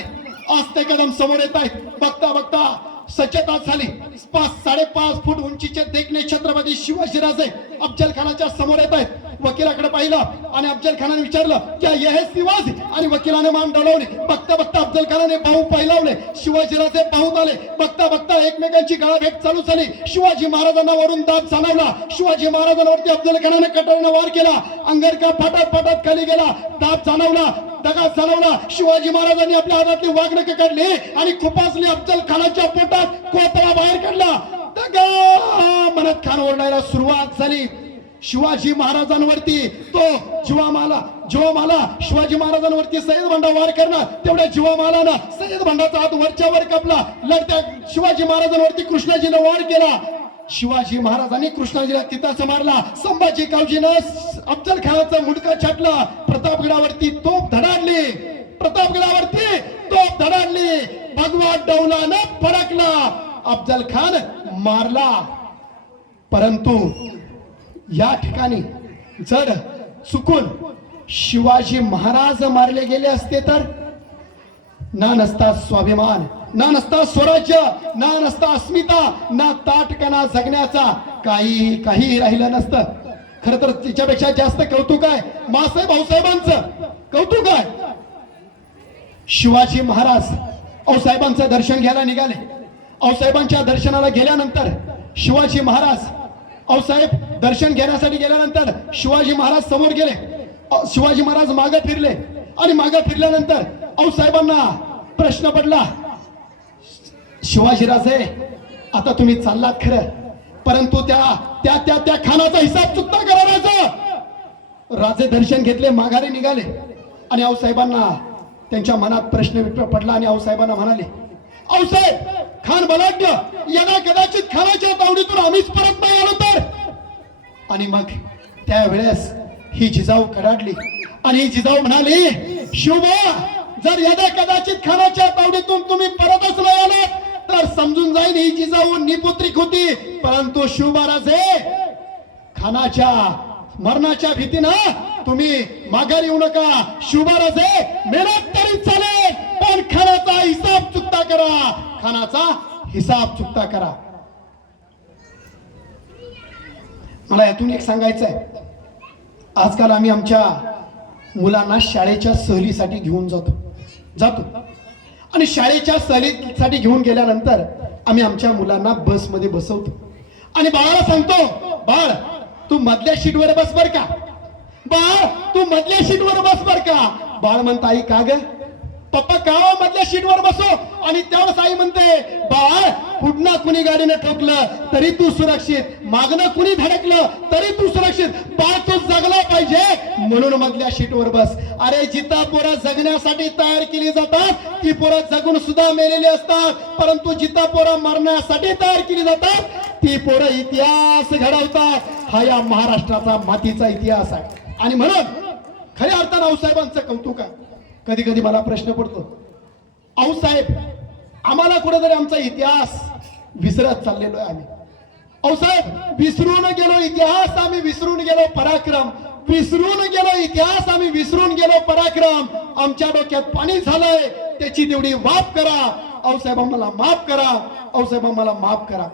आज ते कदम समोर येत आहेत. बघता बघता सज्जता झाली. 5-5.5 फूट उंचीचे देखणे छत्रपती शिवाजीराजे अफजल खानाच्या समोर येत आहेत. वकिलाकडे पाहिलं आणि अफजल खानाने विचारलं क्या यह है शिवाजी? आणि वकिलाने मान डोलावली. बघता बघता अफजल खानाने बाहू पैलावले. शिवाजीराजे पाहून आले. बघता बघता एकमेकांची गळाभेट चालू झाली. शिवाजी महाराजांना वरून दाब जाणवला. शिवाजी महाराजांवरती अफजल खानाने कटाराने वार केला. अंगरका फाटत फाटत खाली गेला. दाब जाणवला, दगा जाणवला. शिवाजी महाराजांनी आपल्या हातातली वाघनख काढली आणि खुपासली. अफजल खानाच्या पोटात कोपरा बाहेर काढला. दगा म्हणत खान ओरडायला सुरुवात झाली. शिवाजी महाराजांवरती तो जीवामाला शिवाजी महाराजांवरती सय्यद बंडा वार करणार. तेवढ्या जीवामालानं सय्यद बंडाचा हात वरच्या वर कापला. लढत्या शिवाजी महाराजांवरती कृष्णाजीनं वार केला. शिवाजी महाराजांनी कृष्णाजीला तिथाच मारला. संभाजी कावजीनं अफजल खानाचा मुंडका छाटला. प्रतापगडावरती तोफ धडाडली. भगवा डौलानं फडकला. अफजल खान मारला. परंतु या ठिकाणी जर चुकून शिवाजी महाराज मारले गेले असते तर ना नसता स्वाभिमान, ना नसता स्वराज्य, ना नसता अस्मिता, ना ताटकना जगण्याचा काही राहिलं नसतं. खर तर तिच्यापेक्षा जास्त कौतुक आहे मासाहेब भाऊसाहेबांचं. कौतुक आहे. शिवाजी महाराज आऊसाहेबांचं दर्शन घ्यायला निघाले. आऊसाहेबांच्या दर्शनाला गेल्यानंतर शिवाजी महाराज आऊसाहेब दर्शन घेण्यासाठी गेल्यानंतर शिवाजी महाराज समोर गेले. शिवाजी महाराज मागे फिरले आणि मागे फिरल्यानंतर आऊसाहेबांना प्रश्न पडला शिवाजीराजे आता तुम्ही चाललात खरं, परंतु त्या खानाचा हिसाब चुकता करायचा. राजे दर्शन घेतले, माघारी निघाले आणि आऊसाहेबांना त्यांच्या मनात प्रश्न पडला आणि आऊसाहेबांना म्हणाले आऊसाहेब खान बलाढ्य यांना कदाचित खानाच्या तावडीतून आम्हीच परत नाही आलो तर. आणि मग त्यावेळेस ही जिजाऊ कडाडली आणि ही जिजाऊ म्हणाली शिवबा जर यदा कदाचित खानाच्या तावडीतून तुम्ही परतच नाही आलात तर समजून जाईल ही जिजाऊ निपुत्रिक होती, परंतु शिवबाराजे खानाच्या मरणाच्या भीतीनं तुम्ही माघार येऊ नका. शिवबाराजे मेहनत तरी चालेल, पण खानाचा हिसाब चुकता करा, खानाचा हिसाब चुकता करा. मला यातून एक सांगायचं आहे. आजकाल आम्ही आमच्या मुलांना शाळेच्या सहलीसाठी घेऊन जातो आणि शाळेच्या सहलीसाठी घेऊन गेल्यानंतर आम्ही आमच्या मुलांना बसमध्ये बसवतो आणि बाळाला सांगतो, बाळ तू मधल्या सीटवर बस बर का, बाळ तू मधल्या सीटवर बस बर का. बाळ म्हणतं, आई का ग पप्पा का मधल्या सीटवर बसो. आणि त्यावेळेस आई म्हणते, बाळ पुढनं कुणी गाडीने ठोकलं तरी तू सुरक्षित, मागणं कुणी धडकलं तरी तू सुरक्षित, बाळ तू जगला पाहिजे म्हणून मधल्या सीटवर बस. अरे जिथं पोरं जगण्यासाठी तयार केली जातात ती पोरं जगून सुद्धा मेलेली असतात, परंतु जिथं पोरं मरण्यासाठी तयार केली जातात ती पोरं इतिहास घडवतात. हा या महाराष्ट्राचा मातीचा इतिहास आहे. आणि म्हणून खऱ्या अर्थानं आऊसाहेबांचं कौतुक आहे. कधी कधी मला प्रश्न पडतो, आऊसाहेब आम्हाला कुठेतरी आमचा इतिहास विसरत चाललेलो आहे. आम्ही आऊसाहेब विसरून गेलो इतिहास, आम्ही विसरून गेलो पराक्रम, विसरून गेलो इतिहास, आम्ही विसरून गेलो पराक्रम. आमच्या डोक्यात पाणी झालंय, त्याची तेवढी माफ करा. आऊसाहेब आम्हाला माफ करा, आऊसाहेब आम्हाला माफ करा.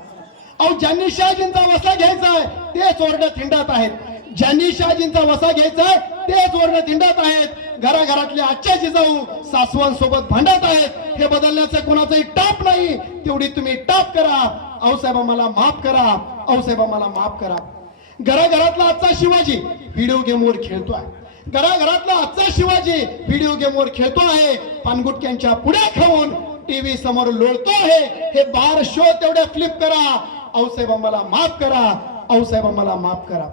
अहो ज्यांनी शहाजींचा वसा घ्यायचाय तेच ओरडत हिंडत आहेत, ज्यांनी शहाजींचा वसा घ्यायचाय तेच ओरडत हिंडत आहेत. घराघरातले आजच्या जिजाऊ सासवांसोबत भांडत आहेत. हे बदलण्याचं कोणाचंही टाप नाही, तेवढी तुम्ही टाप करा. आऊसाहेब आम्हाला माफ करा, आऊसाहेब आम्हाला माफ करा. घराघरातला आजचा शिवाजी व्हिडिओ गेमवर खेळतोय, घराघरातला आजचा शिवाजी व्हिडिओ गेमवर खेळतो आहे, पानगुटक्यांच्या पुढ्या खाऊन टीव्ही समोर लोळतो आहे. हे बार शो तेवढे फ्लिप करा. आऊसाहेब आम्हाला माफ करा, आऊसाहेब आम्हाला माफ करा.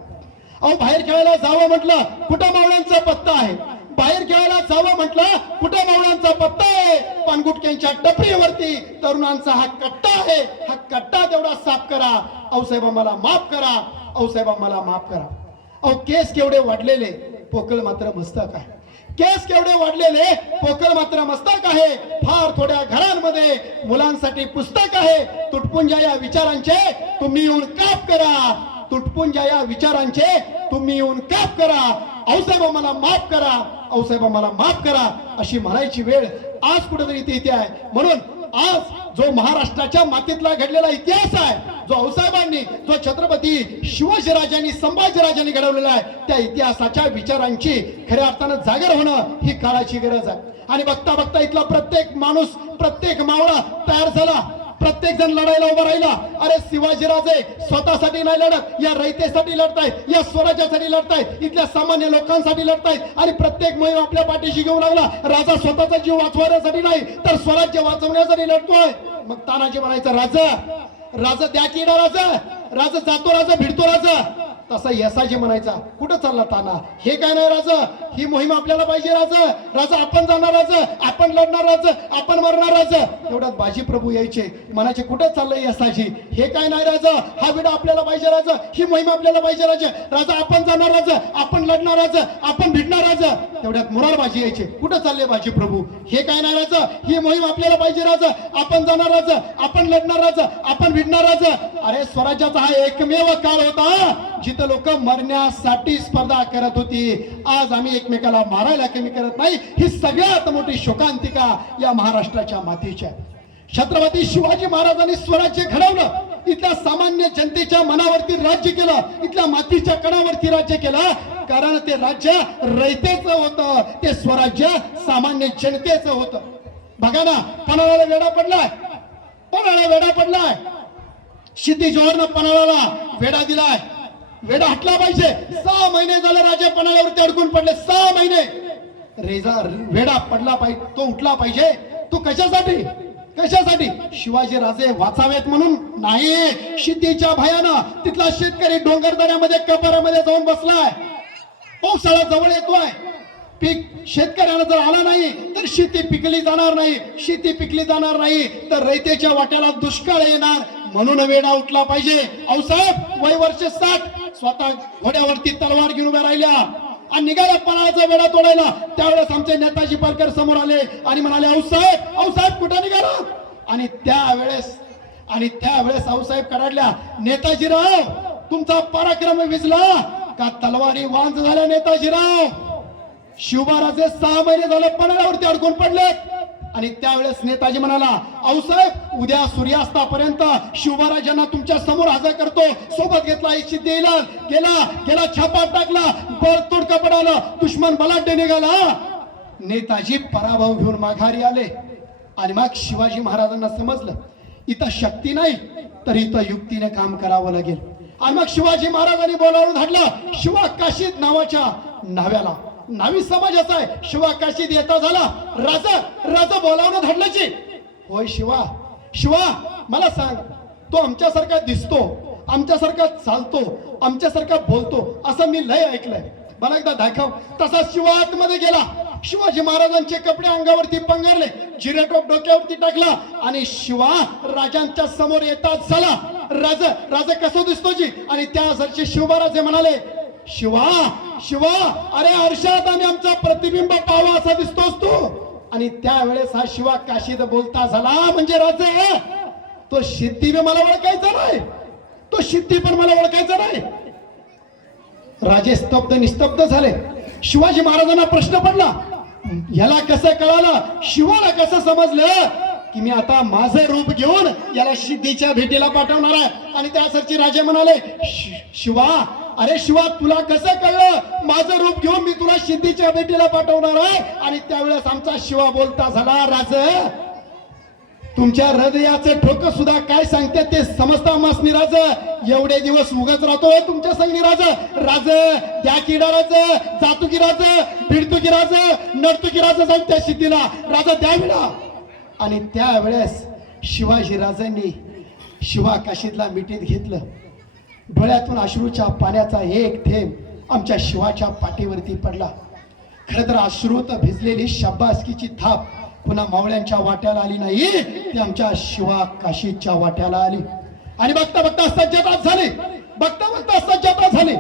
अहो बाहेर खेळायला जावं म्हटलं कुठं मावळ्यांचा पत्ता आहे, बाहेर खेळायला जावं म्हटलं कुठं मावळ्यांचा पत्ता आहे. पानगुटक्यांच्या टपरीवरती तरुणांचा हा कट्टा आहे, हा कट्टा तेवढा साफ करा. आऊसाहेब आम्हाला माफ करा, आऊसाहेब आम्हाला माफ करा. अहो केस केवढे वाढलेले, पोकळ मात्र मस्तक आहे. केस केवढे वाढलेले, पोकळ मात्र मस्तक आहे. फार थोड्या घरांमध्ये मुलांसाठी पुस्तक आहे. तुटपुंजा या विचारांचे तुम्ही येऊन काप करा, तुटपुंजा या विचारांचे तुम्ही येऊन काप करा. आऊसाहेब आम्हाला माफ करा, आऊसाहेब आम्हाला माफ करा अशी म्हणायची वेळ आज कुठेतरी इथे येते आहे. म्हणून आज जो महाराष्ट्राच्या मातीतला घडलेला इतिहास आहे, जो आऊसाहेबांनी, जो छत्रपती शिवाजीराजांनी, संभाजीराजांनी घडवलेला आहे, त्या इतिहासाच्या विचारांची खऱ्या अर्थानं जागर होणं ही काळाची गरज आहे. आणि बघता बघता इथला प्रत्येक माणूस, प्रत्येक मावळा तयार झाला, प्रत्येक जण लढायला उभा राहिला. अरे शिवाजीराजे स्वतःसाठी नाही लढत, या रयतेसाठी लढतायत, या स्वराज्यासाठी लढतायत, इथल्या सामान्य लोकांसाठी लढतायत. आणि प्रत्येक मोहीम आपल्या पाठीशी घेऊन लागला. राजा स्वतःचा जीव वाचवण्यासाठी नाही तर स्वराज्य वाचवण्यासाठी लढतोय. मग तानाजी म्हणायचं, राजा राजा द्या की ना, राजा राजा जातो, राजा भिडतो, राजा. तसा यसाजी म्हणायचा, कुठं चालला ताना, हे काय नाही राजा, ही मोहीम आपल्याला पाहिजे राजा, राजा आपण जाणार राजा, आपण लढणार राजा, आपण मरणार राजा. एवढ्यात बाजी प्रभू यायचे, म्हणायचे कुठं चाललंय यसाजी, हे काय नाही राजा, हा विडा आपल्याला पाहिजे राजा, ही मोहीम आपल्याला पाहिजे राजा, राजा आपण जाणार राजा, आपण लढणार राजा, आपण भिडणार राजा. तेवढ्यात मुरार बाजी यायचे, कुठं चालले बाजी प्रभू, हे काय नाही राजा, ही मोहीम आपल्याला पाहिजे राजा, आपण जाणार राजा, आपण लढणार राजा, आपण भिडणार राजा. अरे स्वराज्याचा हा एकमेव काळ होता जिथं लोक मरण्यासाठी स्पर्धा करत होती. आज आम्ही एकमेकाला मारायला कमी करत नाही. ही सगळ्यात मोठी शोकांतिका या महाराष्ट्राच्या मातीच्या. छत्रपती शिवाजी महाराजांनी स्वराज्य घडवलं, इथल्या सामान्य जनतेच्या मनावरती राज्य केलं, इथल्या मातीच्या कणावरती राज्य केलं. कारण ते राज्य रयतेचं होतं, ते स्वराज्य सामान्य जनतेचं होतं. बघा ना, पन्हाळ्याला वेढा पडलाय, पन्हाळा वेढा पडलाय, क्षितिज जवाहरनं पन्हाळ्याला वेढा दिलाय. वेढा हटला पाहिजे. 6 महिने झाले राजा पन्हाळ्यावरती अडकून पडले, 6 महिने. वेढा पडला पाहिजे, तो उठला पाहिजे. तो कशासाठी, कशासाठी? शिवाजी राजे वाचावेत म्हणून नाही. क्षितिजच्या भयानं तिथला शेतकरी डोंगरदऱ्यामध्ये कपारामध्ये जाऊन बसलाय. पावसाळा जवळ येतोय, पीक शेतकऱ्याला जर आला नाही तर शेती पिकली जाणार नाही, शेती पिकली जाणार नाही तर रयतेच्या वाट्याला दुष्काळ येणार. म्हणून वेढा उठला पाहिजे. आऊसाहेब वय वर्ष 60, स्वतः घोड्यावरती तलवार घेऊन उभ्या राहिल्या आणि निघाला पणाचा वेढा तोडायला. त्यावेळेस आमचे नेताजी पालकर समोर आले आणि म्हणाले, आऊसाहेब कुठे निघाला? आणि त्यावेळेस आऊसाहेब कडाडल्या, नेताजीराव तुमचा पराक्रम विजला का तलवारी वांज झाल्या? नेताजीराव शिवबाराचे 6 महिने झाले पणावरती अडकून पडलेत. आणि त्यावेळेस नेताजी म्हणाला, आऊसाहेब उद्या सूर्यास्तापर्यंत शिवबाराजांना तुमच्या समोर हजर करतो. सोबत घेतला शिद्दी गेला छापा टाकला, बळ तोडका पडाला, दुश्मन बलाढ्य निघाला. नेताजी पराभव घेऊन माघारी आले. आणि मग शिवाजी महाराजांना समजलं इथं शक्ती नाही तर इथं युक्तीने काम करावं लागेल. आणि मग शिवाजी महाराजांनी बोलावून धाडलं शिवा काशीद नावाच्या नाव्याला. नावी समाजाचा आहे. शिवा काशीद येता झाला राजा बोलावणं धाडल्याची. होय शिवा मला सांग, तो आमच्यासारखा दिसतो, आमच्यासारखा चालतो, आमच्यासारखा बोलतो असं मी लय ऐकलंय, मला एकदा दाखव. तसा शिवा आतमध्ये गेला. शिवाजी महाराजांचे कपडे अंगावरती पंघरले, जिरेटोप डोक्यावरती टाकला आणि शिवा राजांच्या समोर येताच झाला. राजा कसं दिसतो जी? आणि त्या सरचे शिवबाराजे म्हणाले, शिवा अरे आरशात आणि आमचा प्रतिबिंब पावा असा दिसतोस तू. आणि त्यावेळेस हा शिवा काशीद बोलता झाला, म्हणजे राजा तो शिद्दी मला ओळखायचा नाही, तो शिद्दी पण मला ओळखायचा नाही. राजे स्तब्ध निस्तब्ध झाले. शिवाजी महाराजांना प्रश्न पडला, याला कसं कळालं, शिवाला कसं समजलं की मी आता माझं रूप घेऊन याला सिद्धीच्या भेटीला पाठवणार आहे. आणि त्यासाठी राजे म्हणाले, शिवा तुला कसं कळलं माझं रूप घेऊन मी तुला सिद्धीच्या भेटीला पाठवणार आहे? आणि त्यावेळेस आमचा शिवा बोलता झाला, राज तुमच्या हृदयाचे ठोकं सुद्धा काय सांगते ते समजता मासनी राज. एवढे दिवस उगाच राहतोय तुमच्या संगी राज द्या की राज, जातो की राज, भिडतो की राज, नडतो की राज, जाऊन त्या सिद्धीला राजा द्या विडा. आणि त्यावेळेस शिवाजी राजांनी शिवा काशीदला मिठीत घेतलं. डोळ्यातून अश्रूच्या पाण्याचा एक थेंब आमच्या शिवाच्या पाठीवरती पडला. खरं तर अश्रूत भिजलेली शाबासकीची थाप पुन्हा मावळ्यांच्या वाट्याला आली नाही, ती आमच्या शिवा काशीदच्या वाट्याला आली. आणि बघता सज्जता झाली.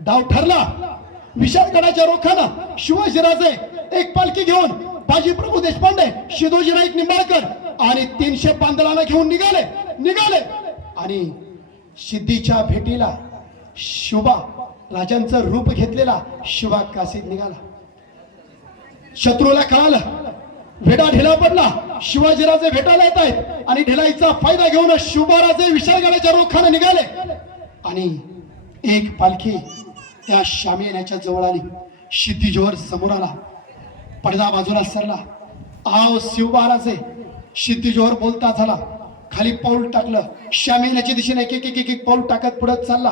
डाव ठरला. विशाळगडाच्या रोखानं शिवाजीराजे एक पालखी घेऊन बाजीप्रभू देशपांडे, शिदोजी नाईक निंबाळकर आणि 300 बांधलांना घेऊन निघाले. आणि सिद्धीच्या भेटीला शिवबा राजांचं रूप घेतलेला शिवा काशीद निघाला. शत्रूला कळालं, वेडा ढिला पडला, शिवाजीराजे भेटायला येत आहेत. आणि ढिलाईचा फायदा घेऊन शिवबाराजे विशाळगडाच्या रोखाने निघाले. आणि एक पालखी त्या शामियानाच्या जवळ आली. सिद्धीजोवर समोर आला, पडदा बाजूला सरला. आव शिवबाराजे सिद्धीजोवर बोलता झाला. खाली पाऊल टाकलं. शामियानाच्या दिशेने एक पाऊल टाकत पुढे चालला.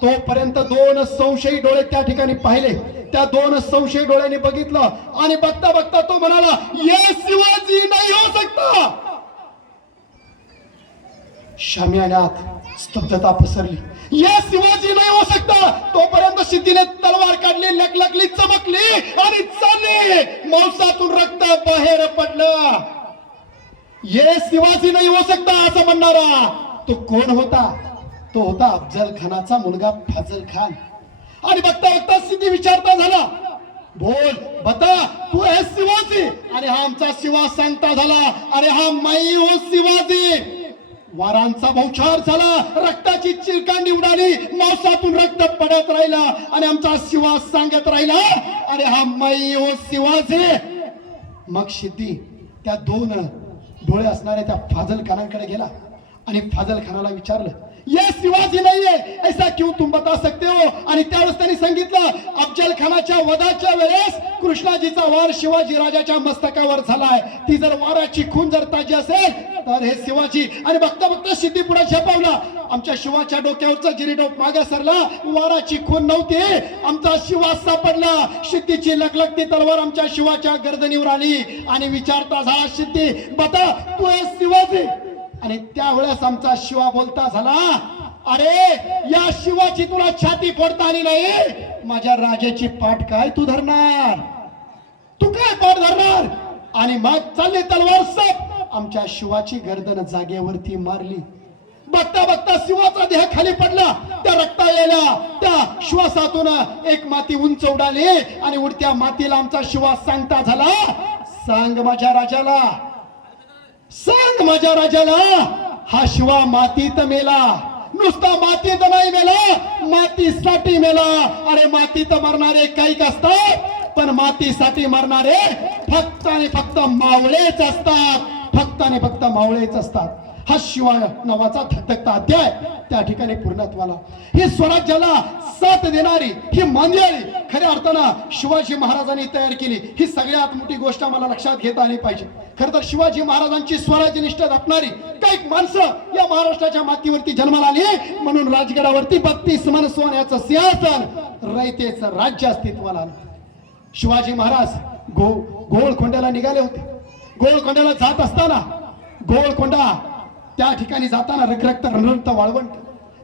तोपर्यंत 2 संशयी डोळे त्या ठिकाणी पाहिले. त्या 2 संशयी डोळ्यांनी बघितलं आणि बघता तो म्हणाला, ये शिवाजी नाही हो सकता. शामियानात स्तब्धता पसरली. ये शिवाजी नाही हो सकता. तोपर्यंत सिद्धीने तलवार काढली, लकलकली, चमकली आणि चालली. मांसातून रक्त बाहेर पडलं. ये शिवाजी नाही हो सकता असं म्हणणारा तो कोण होता? तो होता अफजल खानाचा मुलगा फाजल खान. आणि बघता सिद्धी विचारता झाला, बोल बता तू है शिवाजी? आणि हा आमचा शिवा सांगता झाला, अरे हा माई हो शिवाजी. वारांचा बौछार झाला, रक्ताची चिलकांडी उडाली, मांसातून रक्त पडत राहिला आणि आमचा शिवा सांगत राहिला, अरे हा माई हो शिवाजी. मग सिद्धी त्या 2 डोळे असणाऱ्या त्या फाजल खानाकडे गेला आणि फाजल खानाला विचारलं, ये शिवाजी नहीं है ऐसा क्यों तुम बता सकते हो? आणि त्यावेळेस त्यांनी सांगितलं, अफजल खानाच्या वधाच्या वेळेस कृष्णाजीचा वार शिवाजी राजाच्या मस्तकावर झालाय. ती जर वाराची खून जर ताजी असेल तर हे शिवाजी. आणि बघता सिद्धी पुढे झेपावला. आमच्या शिवाच्या डोक्यावरचा जिरीटोप मागे सरला. वाराची खून नव्हती, आमचा शिवा सापडला. सिद्धीची लकलकती तलवार आमच्या शिवाच्या गर्दनीवर आली आणि विचारता झाला, सिद्धी बता तू हे शिवाजी? आणि त्यावेळेस आमचा शिवा बोलता झाला, अरे या शिवाची तुला छाती फोडता आली नाही, माझ्या राजाची पाठ काय तू धरणार? तू काय पाठ धरणार? आणि मग चालली तलवार सप आमच्या शिवाची गर्दन जागेवरती मारली. बघता बघता शिवाचा देह खाली पडला. त्या रक्ताळलेल्या त्या श्वासातून एक माती उंच उडाली आणि उडत्या मातीला आमचा शिवा सांगता झाला, सांग माझ्या राजाला, सांग माझ्या राजाला, हा शिवा मातीत मेला. नुसता मातीत नाही मेला, मातीसाठी मेला. अरे मातीत मरणारे काही असतात, पण मातीसाठी मरणारे फक्त आणि फक्त मावळेच असतात, फक्त आणि फक्त मावळेच असतात. हा शिवा नावाचा धगधगता अध्याय त्या ठिकाणी पूर्णत्वाला. ही स्वराज्याला साथ देणारी ही मांदियाळी खऱ्या अर्थानं शिवाजी महाराजांनी तयार केली. ही सगळ्यात मोठी गोष्ट मला लक्षात घेता आली पाहिजे. खरं तर शिवाजी महाराजांची स्वराज्य निष्ठा जपणारी काही माणसं या महाराष्ट्राच्या मातीवरती जन्माला आली, म्हणून राजगडावरती 32 मन सोन्याचं सिंहासन, रयतेचं राज्य अस्तित्वाला आलं. शिवाजी महाराज गोवळकोंड्याला निघाले होते. गोवळकोंड्याला जात असताना गोवळकोंडा त्या ठिकाणी जाताना रखरखत रणरक्त वाळवंट,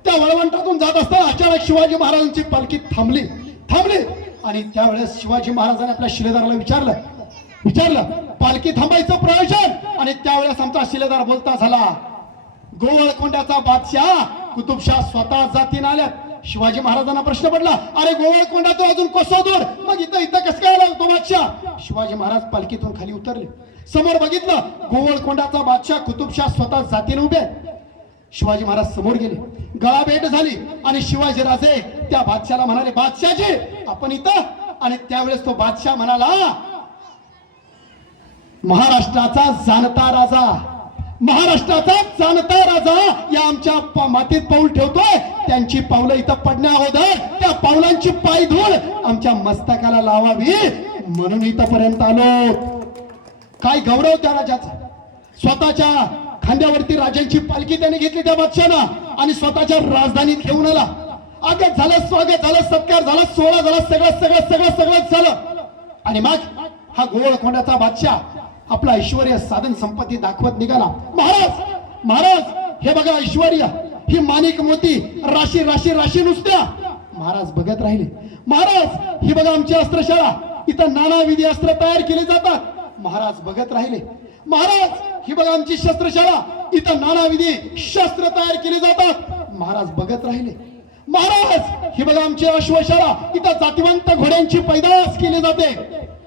त्या वाळवंटातून जात असताना अचानक शिवाजी महाराजांची पालखी थांबली आणि त्यावेळेस शिवाजी महाराजांनी आपल्या शिलेदाराला विचारलं पालखी थांबायचं प्रयोजन. आणि त्यावेळेस आमचा शिलेदार बोलता झाला, गोवळकोंड्याचा बादशाह कुतुबशाह स्वतः जातीनं आल्यात. शिवाजी महाराजांना प्रश्न पडला, अरे गोवळकोंडा तो अजून कसं दूर, मग इथं कसं काय आला तो बादशाह? शिवाजी महाराज पालखीतून खाली उतरले, समोर बघितलं गोवळकोंडाचा बादशाह कुतुबशाह स्वतः जातीने उभे. शिवाजी महाराज समोर गेले, गळा भेट झाली आणि शिवाजी राजे त्या बादशाला म्हणाले, बादशाहजी आपण इथं. आणि त्यावेळेस तो बादशाह म्हणाला, महाराष्ट्राचा जाणता राजा, महाराष्ट्राचा जाणता राजा या आमच्या मातीत पाऊल ठेवतोय, त्यांची पावलं इथं पडण्या अगोदर त्या पावलांची पायधूळ आमच्या मस्तकाला लावावी म्हणून इथपर्यंत आलो. काय गौरव त्या राजाचा. स्वतःच्या खांद्यावरती राजांची पालखी त्याने घेतली त्या बादशाहनं आणि स्वतःच्या राजधानीत घेऊन आला. आगत झालं, स्वागत झालं, सत्कार झाला, सोहळा झाला, सगळं झालं. आणि मग हा गोवळकोंड्याचा बादशाह आपला ऐश्वर्य साधन संपत्ती दाखवत निघाला. महाराज हे बघा ऐश्वर्य, ही माणिक मोती राशी राशी राशी नुसत्या. महाराज बघत राहिले. महाराज ही बघा आमची अस्त्रशाळा, इथं नानाविधी अस्त्र तयार केले जातात. महाराज बघत राहिले. महाराज ही बघा आमची शस्त्रशाळा, इथं नानाविधी शस्त्र तयार केले जातात. महाराज बघत राहिले. महाराज ही बघा आमची अश्वशाळा, इथं जातिवंत घोड्यांची पैदास केली जाते.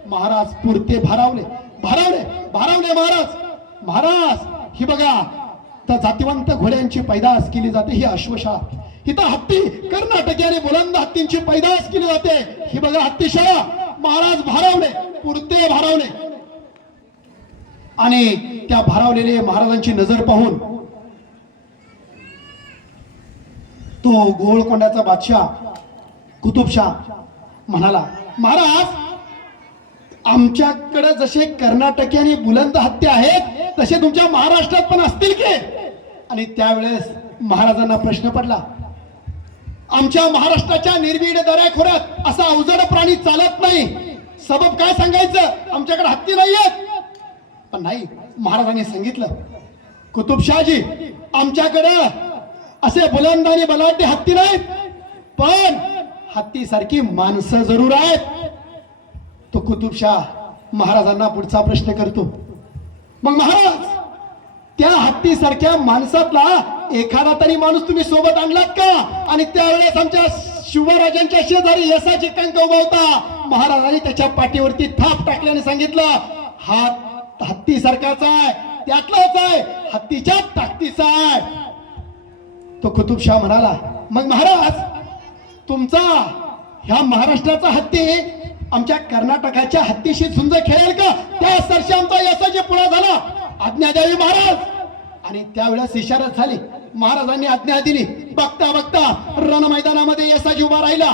महाराज पुरते भारावले. महाराज ही बघा तर जातिवंत घोड्यांची पैदास केली जाते. ही अश्वशाळा, इथं हत्ती कर्नाटकी आणि बुलंद हत्तींची पैदास केली जाते. ही बघा हत्तीशाळा. महाराज भारावले, पुरते भारावले. आणि त्या भारावलेले महाराजांची नजर पाहून तो गोवळकोंड्याचा बादशाह कुतुबशाह म्हणाला, महाराज आमच्याकडे जसे कर्नाटकी आणि बुलंद हत्ती आहेत तसे तुमच्या महाराष्ट्रात पण असतील की? आणि त्यावेळेस महाराजांना प्रश्न पडला, आमच्या महाराष्ट्राच्या निर्भीड दऱ्याखोऱ्यात असा अवजड प्राणी चालत नाही, सबब काय सांगायचं? आमच्याकडे हत्ती नाहीयेत. पण नाही, महाराजांनी सांगितलं, कुतुबशाहजी आमच्याकडे असे बुलंद आणि बलाढ्य हत्ती नाहीत, पण हत्ती सारखी माणसं जरूर आहेत. तो कुतुबशाह महाराजांना पुढचा प्रश्न करतो, मग महाराज त्या हत्ती सारख्या माणसातला एखादा तरी माणूस तुम्ही सोबत आणलात का? आणि त्यावेळेस आमच्या शिवराजांच्या शेजारी यसाची कंक उभा होता. महाराजांनी त्याच्या पाठीवरती थाप टाकल्याने सांगितलं, हा हत्ती सारखाच आहे, त्यातलाच आहे, हत्तीच्या ताकदीचा आहे. तो कुतुबशाह म्हणाला, मग महाराज तुमचा ह्या महाराष्ट्राचा हत्ती आमच्या कर्नाटकाच्या हत्तीशी झुंज खेळेल का? त्या सरशी आमचा यसाची पुळा झाला, आज्ञा द्यावी महाराज. आणि त्यावेळेस इशारा झाली. महाराजांनी आज्ञा दिली. बघता बघता रण मैदानामध्ये यसाजी उभा राहिला.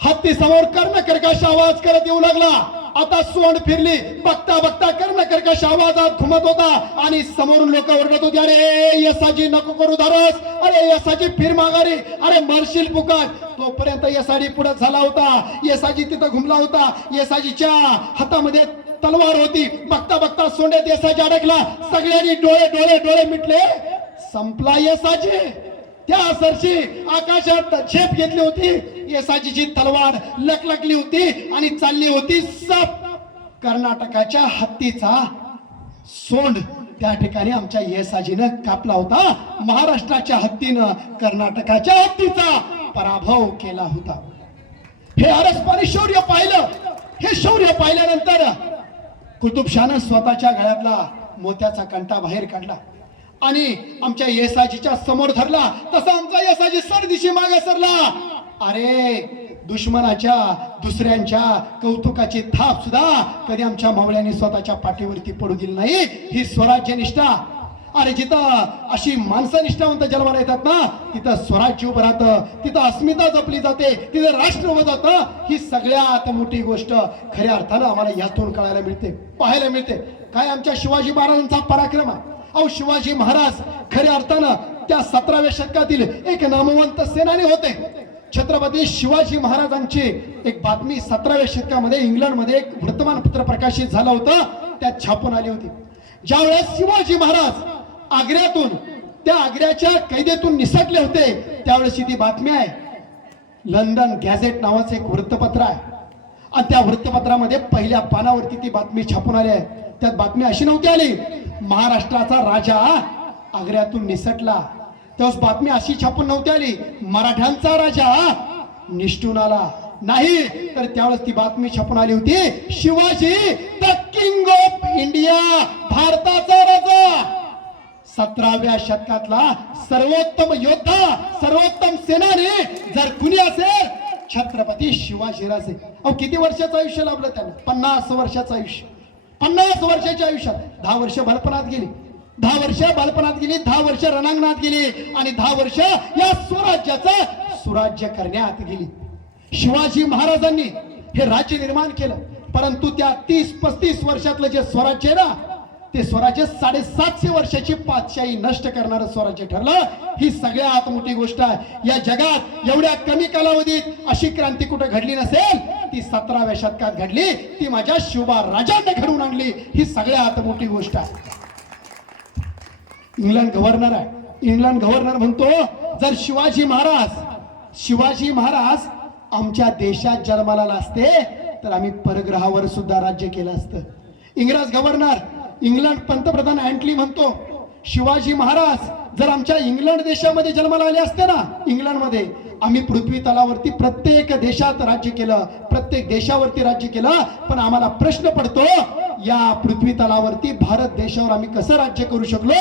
हत्ती समोर कर्णकर्कश आवाज करत येऊ लागला. आता सोंड फिरली. बघता बघता कर्णकर्कश आवाजात घुमत होता आणि समोरून लोक ओरडत होते, अरे यसाजी नको करू धारस, अरे यसाजी फिर माघारी, अरे मरशील पुकार. तोपर्यंत यसाजी पुढे झाला होता. यसाजी तिथं घुमला होता. यसाजीच्या हातामध्ये तलवार होती. बघता बघता सोंड्यात यसाजी अडकला. सगळ्यांनी डोळे डोळे डोळे मिटले. संपला यसाजी. त्या सरशी आकाशात झेप घेतली होती. यसाजीची तलवार लकलकली होती आणि चालली होती सप. कर्नाटकाच्या हत्तीचा सोंड त्या ठिकाणी आमच्या येसाजीनं कापला होता. महाराष्ट्राच्या हत्तीनं कर्नाटकाच्या हत्तीचा पराभव केला होता. हे अरसपारी शौर्य पाहिलं. हे शौर्य पाहिल्यानंतर कुतुबशाहनं स्वतःच्या गळ्यातला मोत्याचा कंठा बाहेर काढला आणि आमच्या येसाजीच्या समोर धरला. तसा आमचा येसाजी सरदिशी मागे सरला. अरे दुश्मनाच्या दुसऱ्यांच्या कौतुकाची थाप सुद्धा कधी आमच्या मावळ्यांनी स्वतःच्या पाठीवरती पडू दिली नाही. ही स्वराज्य निष्ठा. अरे जिथं अशी माणसं निष्ठावंत जन्माला येतात ना, तिथं स्वराज्य उभं राहतं, तिथं अस्मिता जपली जाते, तिथं राष्ट्र उभं जातं. ही सगळ्यात मोठी गोष्ट खऱ्या अर्थानं आम्हाला यातून कळायला मिळते, पाहायला मिळते. काय आमच्या शिवाजी महाराजांचा पराक्रम आहे. अहो शिवाजी महाराज खऱ्या अर्थानं त्या 17व्या शतकातील एक नामवंत सेनानी होते. छत्रपती शिवाजी महाराजांची एक बातमी 17व्या शतकामध्ये इंग्लंडमध्ये एक वर्तमानपत्र प्रकाशित झालं होतं, त्यात छापून आली होती. ज्यावेळेस शिवाजी महाराज आग्र्यातून त्या आग्र्याच्या कैदेतून निसटले होते, त्यावेळेस ती बातमी आहे. लंडन गॅझेट नावाचं एक वृत्तपत्र आहे आणि त्या वृत्तपत्रामध्ये पहिल्या पानावरती ती बातमी छापून आली आहे. त्यात बातमी अशी नव्हती आली महाराष्ट्राचा राजा आग्र्यातून निसटला. त्यावेळेस बातमी अशी छापून नव्हती आली मराठ्यांचा राजा निष्ठून आला. नाही तर त्यावेळेस ती बातमी छापून आली होती Shivaji the king of India, भारताचा राजा. 17व्या शतकातला सर्वोत्तम योद्धा, सर्वोत्तम सेनानी जर कुणी असेल छत्रपती शिवाजीराजे. अहो किती वर्षाचं आयुष्य लाभलं त्यांना? 50 वर्षाचं आयुष्य. 50 वर्षाच्या आयुष्यात 10 वर्ष बालपणात गेली, 10 वर्ष बालपणात गेली, 10 वर्ष रणांगणात गेली आणि 10 वर्ष या स्वराज्याचं सुराज्य करण्यात गेली. शिवाजी महाराजांनी हे राज्य निर्माण केलं, परंतु त्या 30-35 वर्षातलं जे स्वराज्य आहे ना, ते स्वराज्य 750 वर्षाची पातशाही नष्ट करणारं स्वराज्य ठरलं. ही सगळ्यात मोठी गोष्ट आहे. या जगात एवढ्या कमी कालावधीत अशी क्रांती कुठे घडली नसेल, ती 17व्या शतकात घडली. ती माझ्या शिवबा राजांनी घडवून आणली. ही सगळ्यात मोठी गोष्ट आहे. इंग्लंड गव्हर्नर आहे. इंग्लंड गव्हर्नर म्हणतो जर शिवाजी महाराज आमच्या देशात जन्माला असते तर आम्ही परग्रहावर सुद्धा राज्य केलं असतं. इंग्रज गव्हर्नर, इंग्लंड पंतप्रधान अँटली म्हणतो शिवाजी महाराज जर आमच्या इंग्लंड देशामध्ये जन्माला आले असते ना, इंग्लंडमध्ये, आम्ही पृथ्वी तलावरती प्रत्येक देशात राज्य केलं, प्रत्येक देशावरती राज्य केलं. पण आम्हाला प्रश्न पडतो या पृथ्वी तलावरती भारत देशावर आम्ही कसं राज्य करू शकलो?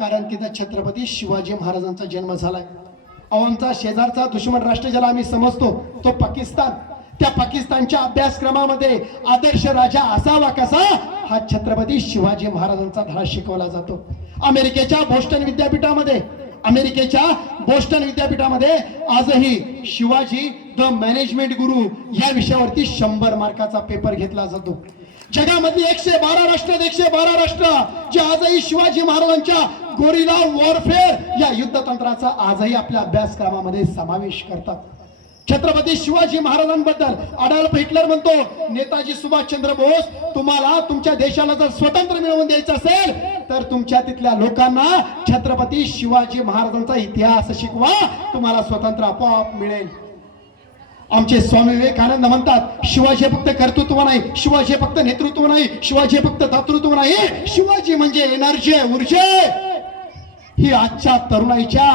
कारण तिथं छत्रपती शिवाजी महाराजांचा जन्म झालाय. आमचा शेजारचा दुश्मन राष्ट्र ज्याला आम्ही समजतो तो पाकिस्तान. त्या पाकिस्तानच्या अभ्यासक्रमामध्ये आदर्श राजा असावा कसा, हा छत्रपती शिवाजी महाराजांचा धडा शिकवला जातो. अमेरिकेच्या बोस्टन विद्यापीठामध्ये आजही शिवाजी द मॅनेजमेंट गुरु या विषयावरती 100 मार्काचा पेपर घेतला जातो. जगामधली 112 राष्ट्र जे आजही शिवाजी महाराजांच्या गोरिला वॉरफेअर या युद्धतंत्राचा आजही आपल्या अभ्यासक्रमामध्ये समावेश करतात. छत्रपती शिवाजी महाराजांबद्दल अडॉल्फ हिटलर म्हणतो, नेताजी सुभाषचंद्र बोस, तुम्हाला तुमच्या देशाला जर स्वतंत्र मिळवून द्यायचं असेल तर तुमच्या तिथल्या लोकांना छत्रपती शिवाजी महाराजांचा इतिहास शिकवा, तुम्हाला स्वतंत्र आपोआप मिळेल. आमचे स्वामी विवेकानंद म्हणतात शिवाजी फक्त कर्तृत्व नाही, शिवाजी फक्त नेतृत्व नाही, शिवाजी फक्त दातृत्व नाही, शिवाजी म्हणजे एनर्जी, ऊर्जा. ही आजच्या तरुणाईच्या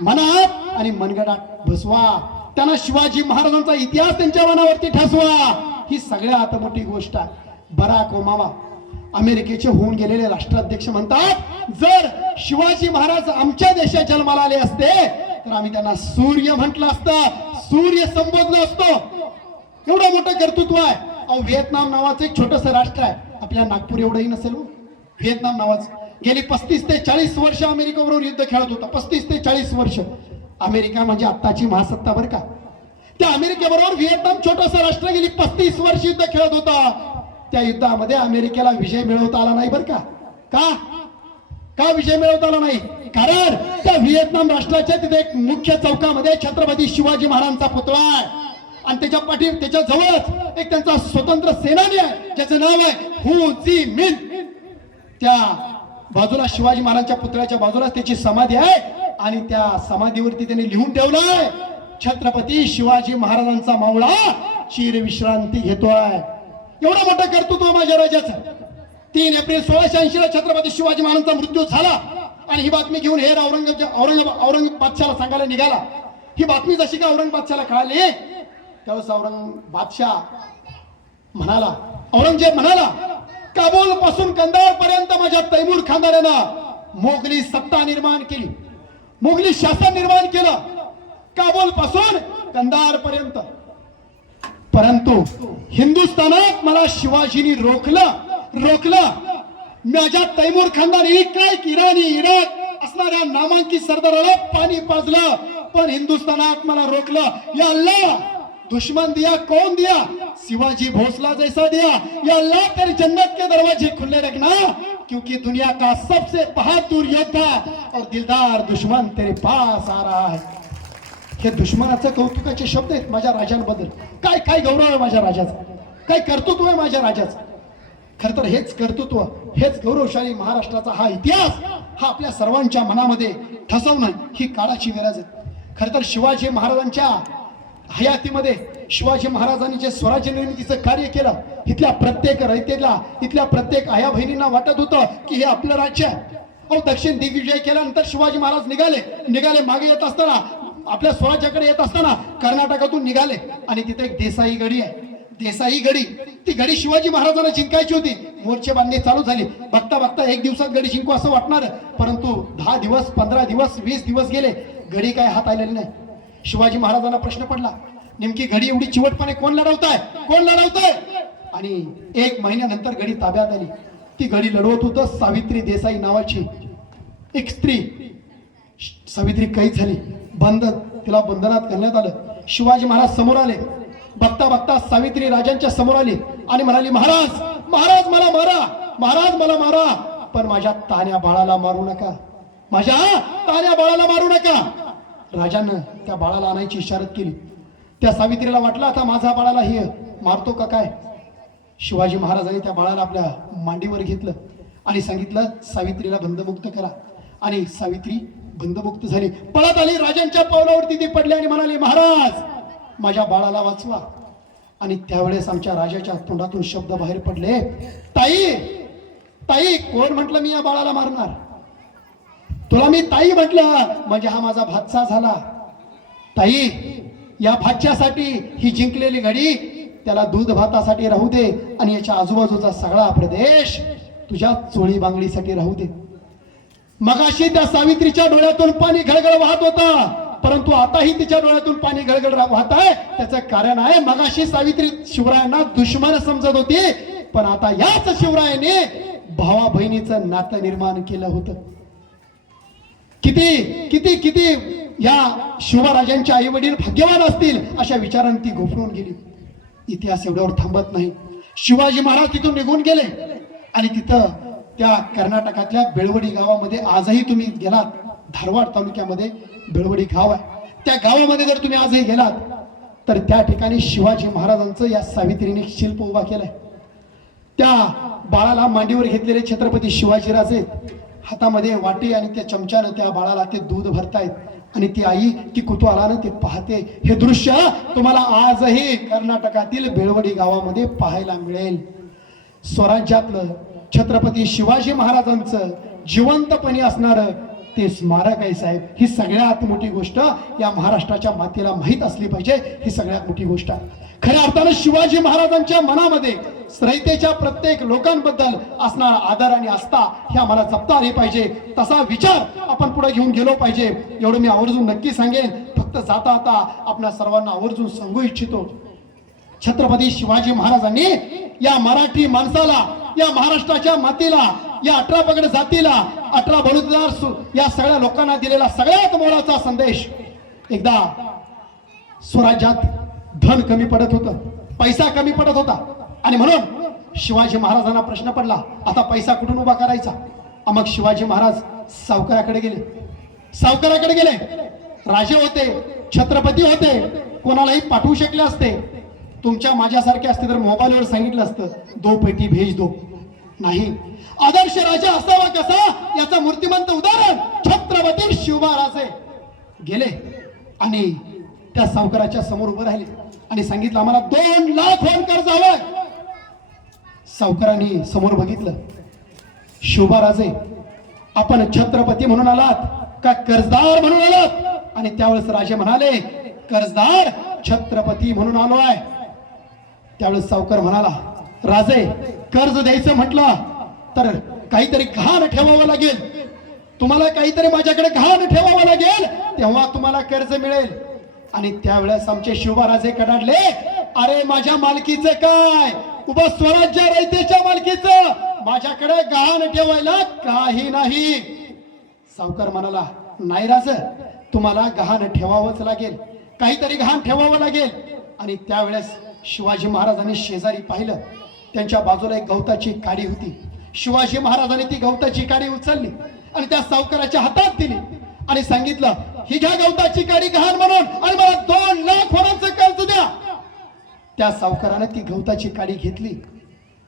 मनात आणि मनगटात बसवा. त्यांना शिवाजी महाराजांचा इतिहास त्यांच्या मनावरती ठसवा. ही सगळ्यात मोठी गोष्ट आहे. बराक ओबामा अमेरिकेचे होऊन गेलेले राष्ट्राध्यक्ष म्हणतात जर शिवाजी महाराज आमच्या देशात जन्माला आले असते तर आम्ही त्यांना सूर्य म्हटलं असतं, सूर्य संबोधलं असतो. एवढं मोठं कर्तृत्व आहे. अहो व्हिएतनाम नावाचं एक छोटस राष्ट्र आहे, आपल्या नागपूर एवढंही नसेल. व्हिएतनाम नावाचं गेली 35 ते 40 वर्ष अमेरिकेबरोबर युद्ध खेळत होता. 35 ते 40 वर्ष. अमेरिका म्हणजे आत्ताची महासत्ता बरं का. त्या अमेरिकेबरोबर व्हिएतनाम छोटस राष्ट्र गेली 35 वर्ष युद्ध खेळत होता. त्या युद्धामध्ये अमेरिकेला विजय मिळवता आला नाही बरं का. का विजय मिळवता आला नाही? कारण त्या व्हिएतनाम राष्ट्राच्या तिथे एक मुख्य चौकामध्ये छत्रपती शिवाजी महाराजांचा पुतळा आहे आणि त्याच्या जवळच एक त्यांचा स्वतंत्र सेनानी आहे ज्याचं नाव आहे हो जी मिन. त्या बाजूला शिवाजी महाराजांच्या पुतळ्याच्या बाजूला त्याची समाधी आहे आणि त्या समाधीवरती त्यांनी लिहून ठेवलंय छत्रपती शिवाजी महाराजांचा मावळा चिर विश्रांती घेतोय. एवढं मोठं कर्तृत्व माझ्या राजाचं. 3 एप्रिल 1680 ला छत्रपती शिवाजी महाराजांचा मृत्यू झाला आणि ही बातमी घेऊन हेर औरंगजेब बादशाला सांगायला निघाला. ही बातमी जशी का औरंगजेबाला कळाली त्यावेळेस औरंगजेब म्हणाला काबूल पासून कंदार पर्यंत माझ्या तैमूर खानदारानं मोगली सत्ता निर्माण केली, मोगली शासन निर्माण केलं काबूल पासून कंदार पर्यंत. परंतु हिंदुस्थानात मला शिवाजींनी रोखलं. माझ्या तैमूर खानदानी काय इराणी इराक असणाऱ्या नामांकित सरदाराला पाणी पाजलं पण हिंदुस्थानात मला रोखलं. या अल्लाह दुश्मन दिया कौन दिया, शिवाजी भोसला जैसा दिया. या अल्लाह तेरे जन्नत के दरवाजे खुले रखना क्योंकि दुनिया का सबसे बहादुर योद्धा और दिलदार दुश्मन तेरे पास आ रहा है. हे दुश्मनाचे कौतुकाचे शब्द आहेत माझ्या राजांबद्दल. काय काय गौरव आहे माझ्या राजाचा, काय कर्तृत्व आहे माझ्या राजाचं. खर तर हेच कर्तृत्व, हेच गौरवशाली महाराष्ट्राचा हा इतिहास हा आपल्या सर्वांच्या मनामध्ये ठसवणं ही काळाची गरज आहे. खर तर शिवाजी महाराजांच्या हयातीमध्ये शिवाजी महाराजांनी जे स्वराज्य निर्मितीचं कार्य केलं इथल्या प्रत्येक रयतेला, इथल्या प्रत्येक आया बहिणींना वाटत होतं की हे आपलं राज्य आहे. अहो दक्षिण दिग्विजय केल्यानंतर शिवाजी महाराज निघाले मागे येत असताना, आपल्या स्वराज्याकडे येत असताना कर्नाटकातून निघाले आणि तिथे एक देसाई गडी आहे. देसाई गडी, ती गडी शिवाजी महाराजांना जिंकायची होती. मोर्चे बांधणी चालू झाली. बघता बघता एक दिवसात गडी जिंकू असं वाटणार, परंतु 10 दिवस 15 दिवस 20 दिवस गेले, गडी काय हात आलेली नाही. शिवाजी महाराजांना प्रश्न पडला नेमकी गडी एवढी चिवटपणे कोण लढवताय. आणि 1 महिन्यानंतर गडी ताब्यात आली. ती गडी लढवत होतं सावित्री देसाई नावाची एक स्त्री. सावित्री कैद झाली, तिला बंधनात करण्यात आलं. शिवाजी महाराज समोर आले. बघता बघता सावित्री राजांच्या समोर आली आणि म्हणाली महाराज मला मारा पण माझ्या तान्या बाळाला मारू नका. राजानं त्या बाळाला आणायची इशारत केली. त्या सावित्रीला वाटलं आता माझा बाळाला हे मारतो का काय. शिवाजी महाराजांनी त्या बाळाला आपल्या मांडीवर घेतलं आणि सांगितलं सावित्रीला बंदमुक्त करा. आणि सावित्री बंदमुक्त झाली, पळत आली. राजांच्या पावलावरती ती पडली आणि म्हणाली महाराज माझ्या बाळाला वाचवा. आणि त्यावेळेस आमच्या राजाच्या तोंडातून शब्द बाहेर पडले ताई कोण म्हटलं मी या बाळाला मारणार. तुला मी ताई म्हटलं म्हणजे हा माझा भाचा झाला. ताई या भाच्यासाठी ही जिंकलेली गडी त्याला दूध भातासाठी राहू दे आणि याच्या आजूबाजूचा सगळा प्रदेश तुझ्या चोळी बांगडीसाठी राहू दे. मगाशी त्या सावित्रीच्या डोळ्यातून पाणी घळघळ वाहत होता, परंतु आताही तिच्या डोळ्यातून पाणी गळगळ वाहत आहे. त्याचं कारण आहे मगाशी सावित्री शिवरायांना दुश्मन समजत होती, पण आता याच शिवरायाने भावा बहिणीचं नातं निर्माण केलं होतं. किती या शिवराजांचे आई वडील भाग्यवान असतील अशा विचारांनी ती गोफरून गेली. इतिहास एवढ्यावर थांबत नाही. शिवाजी महाराज तिथून निघून गेले आणि तिथं त्या कर्नाटकातल्या बेळवडी गावामध्ये आजही तुम्ही गेलात, धारवाड तालुक्यामध्ये बेळवडी गाव आहे. त्या गावामध्ये जर तुम्ही आजही गेलात तर त्या ठिकाणी शिवाजी महाराजांचं या सावित्रीने शिल्प उभा केलंय. त्या बाळाला मांडीवर घेतलेले छत्रपती शिवाजीराजे हातामध्ये वाटी आणि त्या चमच्यानं त्या बाळाला ते दूध भरतायत आणि ती आई ती कुतूहलानं ते पाहते. हे दृश्य तुम्हाला आजही कर्नाटकातील बेळवडी गावामध्ये पाहायला मिळेल. स्वराज्यातलं छत्रपती शिवाजी महाराजांचं जिवंतपणे असणारं ते स्मारक आहे साहेब. ही सगळ्यात मोठी गोष्ट या महाराष्ट्राच्या मातीला माहीत असली पाहिजे. ही सगळ्यात मोठी गोष्ट आहे. खऱ्या अर्थानं शिवाजी महाराजांच्या मनामध्ये रयतेच्या प्रत्येक लोकांबद्दल असणारा आदर आणि आस्था हे आम्हाला जपता आली पाहिजे. तसा विचार आपण पुढे घेऊन गेलो पाहिजे. एवढं मी आवर्जून नक्की सांगेन. फक्त जाता आता आपल्या सर्वांना आवर्जून सांगू इच्छितो छत्रपती शिवाजी महाराजांनी या मराठी माणसाला, या महाराष्ट्राच्या मातीला, या 18 पगड जातीला, 18 बलुतेदार या सगळ्या लोकांना दिलेला सगळ्यात मोलाचा संदेश. एकदा स्वराज्यात धन कमी पडत होतं, पैसा कमी पडत होता आणि म्हणून शिवाजी महाराजांना प्रश्न पडला आता पैसा कुठून उभा करायचा. मग शिवाजी महाराज सावकाराकडे गेले. राजे होते, छत्रपती होते, कोणालाही पाठवू शकले असते. तुमच्या माझ्यासारखे असते तर मोबाईलवर सांगितलं असतं 2 पेटी भेज दो. नाही, आदर्श राजा असावा कसा याचं मूर्तिमंत उदाहरण छत्रपती शिवराजे गेले आणि त्या सावकाराच्या समोर उभे राहिले आणि सांगितलं आम्हाला 2 लाख होऊन कर्ज हवंय. सावकारांनी समोर बघितलं शोभाराजे, आपण छत्रपती म्हणून आलात का कर्जदार म्हणून आलात? आणि त्यावेळेस राजे म्हणाले, कर्जदार छत्रपती म्हणून आलो आहे. त्यावेळेस सावकार म्हणाला, राजे कर्ज द्यायचं म्हटलं तर काहीतरी गहाण ठेवावं लागेल, तुम्हाला काहीतरी माझ्याकडे गहाण ठेवावं लागेल, तेव्हा तुम्हाला कर्ज मिळेल. आणि त्यावेळेस आमचे शिवबाराजे कडाडले, अरे माझ्या मालकीचं काय, उभं स्वराज्य रयतेच्या मालकीचं, माझ्याकडे गहाण ठेवायला काही नाही. सावकार म्हणाला, नाही राज, तुम्हाला गहाण ठेवावंच लागेल, काहीतरी गहाण ठेवावं लागेल. आणि त्यावेळेस शिवाजी महाराजांनी शेजारी पाहिलं, त्यांच्या बाजूला एक गवताची काडी होती. शिवाजी महाराजांनी ती गवताची काडी उचलली आणि त्या सावकाराच्या हातात दिली आणि सांगितलं, ही घ्या गवताची काडी गहाण म्हणून आणि मला 2 लाख होरांचं कर्ज द्या. त्या सावकाराने ती गवताची काडी घेतली,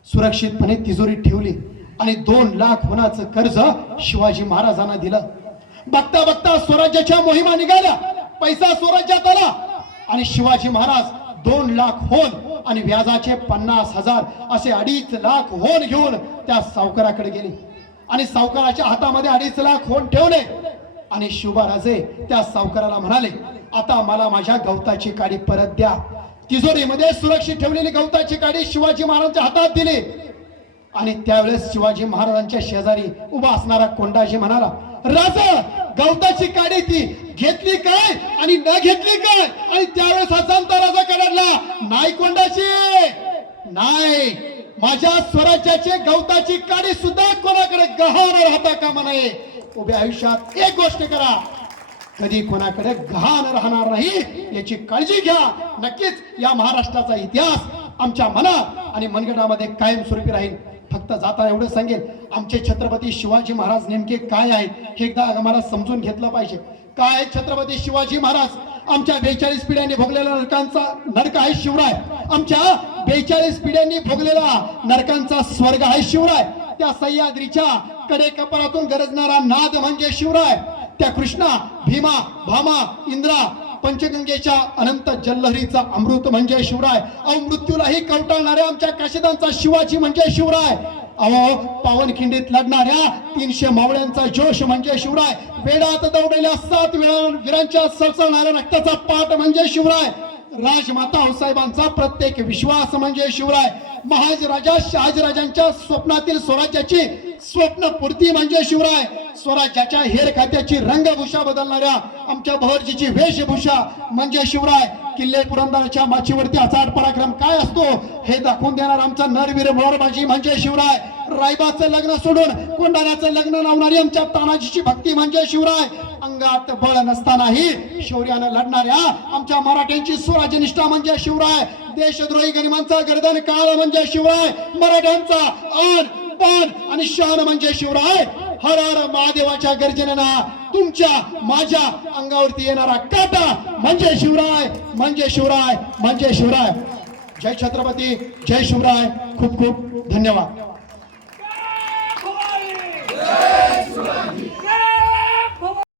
सुरक्षितपणे तिजोरीत ठेवली आणि 2 लाख होनाचं कर्ज शिवाजी महाराजांना दिलं. बघता बघता स्वराज्याच्या मोहिमा निघाल्या, पैसा स्वराज्यात आला आणि शिवाजी महाराज 2 लाख होन आणि व्याजाचे 50,000 असे 2.5 लाख होन घेऊन त्या सावकाराकडे गेले आणि सावकाराच्या हातामध्ये 2.5 लाख होन ठेवले. आणि शिवबाराजे त्या सावकाराला म्हणाले, आता मला माझ्या गवताची काडी परत द्या. तिजोरीमध्ये सुरक्षित ठेवलेली गवताची काडी शिवाजी महाराजांच्या हातात दिली. आणि त्यावेळेस शिवाजी महाराजांच्या शेजारी उभा असणारा कोंडाजी म्हणाला, राजा गवताची काडी ती घेतली काय आणि न घेतली काय? आणि त्यावेळेस हा जाणता राजा कडाडला, नाही कोंडाजी नाही, माझ्या स्वराज्याचे गवताची काडी सुद्धा कोणाकडे गहाण राहता कामा नये. उभ्या आयुष्यात एक गोष्ट करा, कधी कोणाकडे गहाण राहणार नाही याची काळजी घ्या. नक्कीच या महाराष्ट्राचा इतिहास आमच्या मनात आणि मनगटामध्ये कायमस्वरूपी राहील. फक्त जाता एवढं सांगेल, आमचे छत्रपती शिवाजी महाराज नेमके काय आहेत हे एकदा आम्हाला समजून घेतलं पाहिजे. काय छत्रपती शिवाजी महाराज? आमच्या 42 पिढ्यांनी भोगलेला नरकांचा नरक आहे शिवराय. आमच्या 42 पिढ्यांनी भोगलेला नरकांचा स्वर्ग आहे शिवराय. त्या सह्याद्रीच्या कडे कपाळातून गरजणारा नाद म्हणजे शिवराय. त्या कृष्णा, भीमा, भामा, इंद्रा, पंचगंगेच्या अनंत जलहरीचा अमृत म्हणजे शिवराय. अहो मृत्यूलाही कवटाळणाऱ्या आमच्या काशीदांचा शिवाजी म्हणजे शिवराय. अहो पावनखिंडीत लढणाऱ्या 300 मावळ्यांचा जोश म्हणजे शिवराय. वेडात दौडलेल्या 7 वीरांच्या सळसळणाऱ्या रक्ताचा पाठ म्हणजे शिवराय. राजमाता आऊसाहेबांचा प्रत्येक विश्वास म्हणजे शिवराय. महाराजा शहाजीराजांच्या स्वप्नातील स्वराज्याची स्वप्नपूर्ती म्हणजे शिवराय. स्वराज्याच्या हेर खात्याची रंगभूषा बदलणाऱ्या आमच्या भोरजीची वेशभूषा म्हणजे शिवराय. किल्ले पुरंदरच्या माचीवरती अचाट पराक्रम काय असतो हे दाखवून देणार आमचा नरवीर मोरबाजी म्हणजे शिवराय. रायबाचं लग्न सोडून कोंढाण्याचं लग्न लावणारी आमच्या तानाजीची भक्ती म्हणजे शिवराय. अंगात बळ नसतानाही शौर्यानं लढणाऱ्या आमच्या मराठ्यांची स्वराज्यनिष्ठा म्हणजे शिवराय. देशद्रोही गरिबांचा गर्दन काळ म्हणजे शिवराय. मराठ्यांचा आन पान आणि शान म्हणजे शिवराय. हर हर महादेवाच्या गर्जनेनं तुमच्या माझ्या अंगावरती येणारा काटा म्हणजे शिवराय, म्हणजे शिवराय, म्हणजे शिवराय. जय छत्रपती, जय शिवराय. खूप खूप धन्यवाद.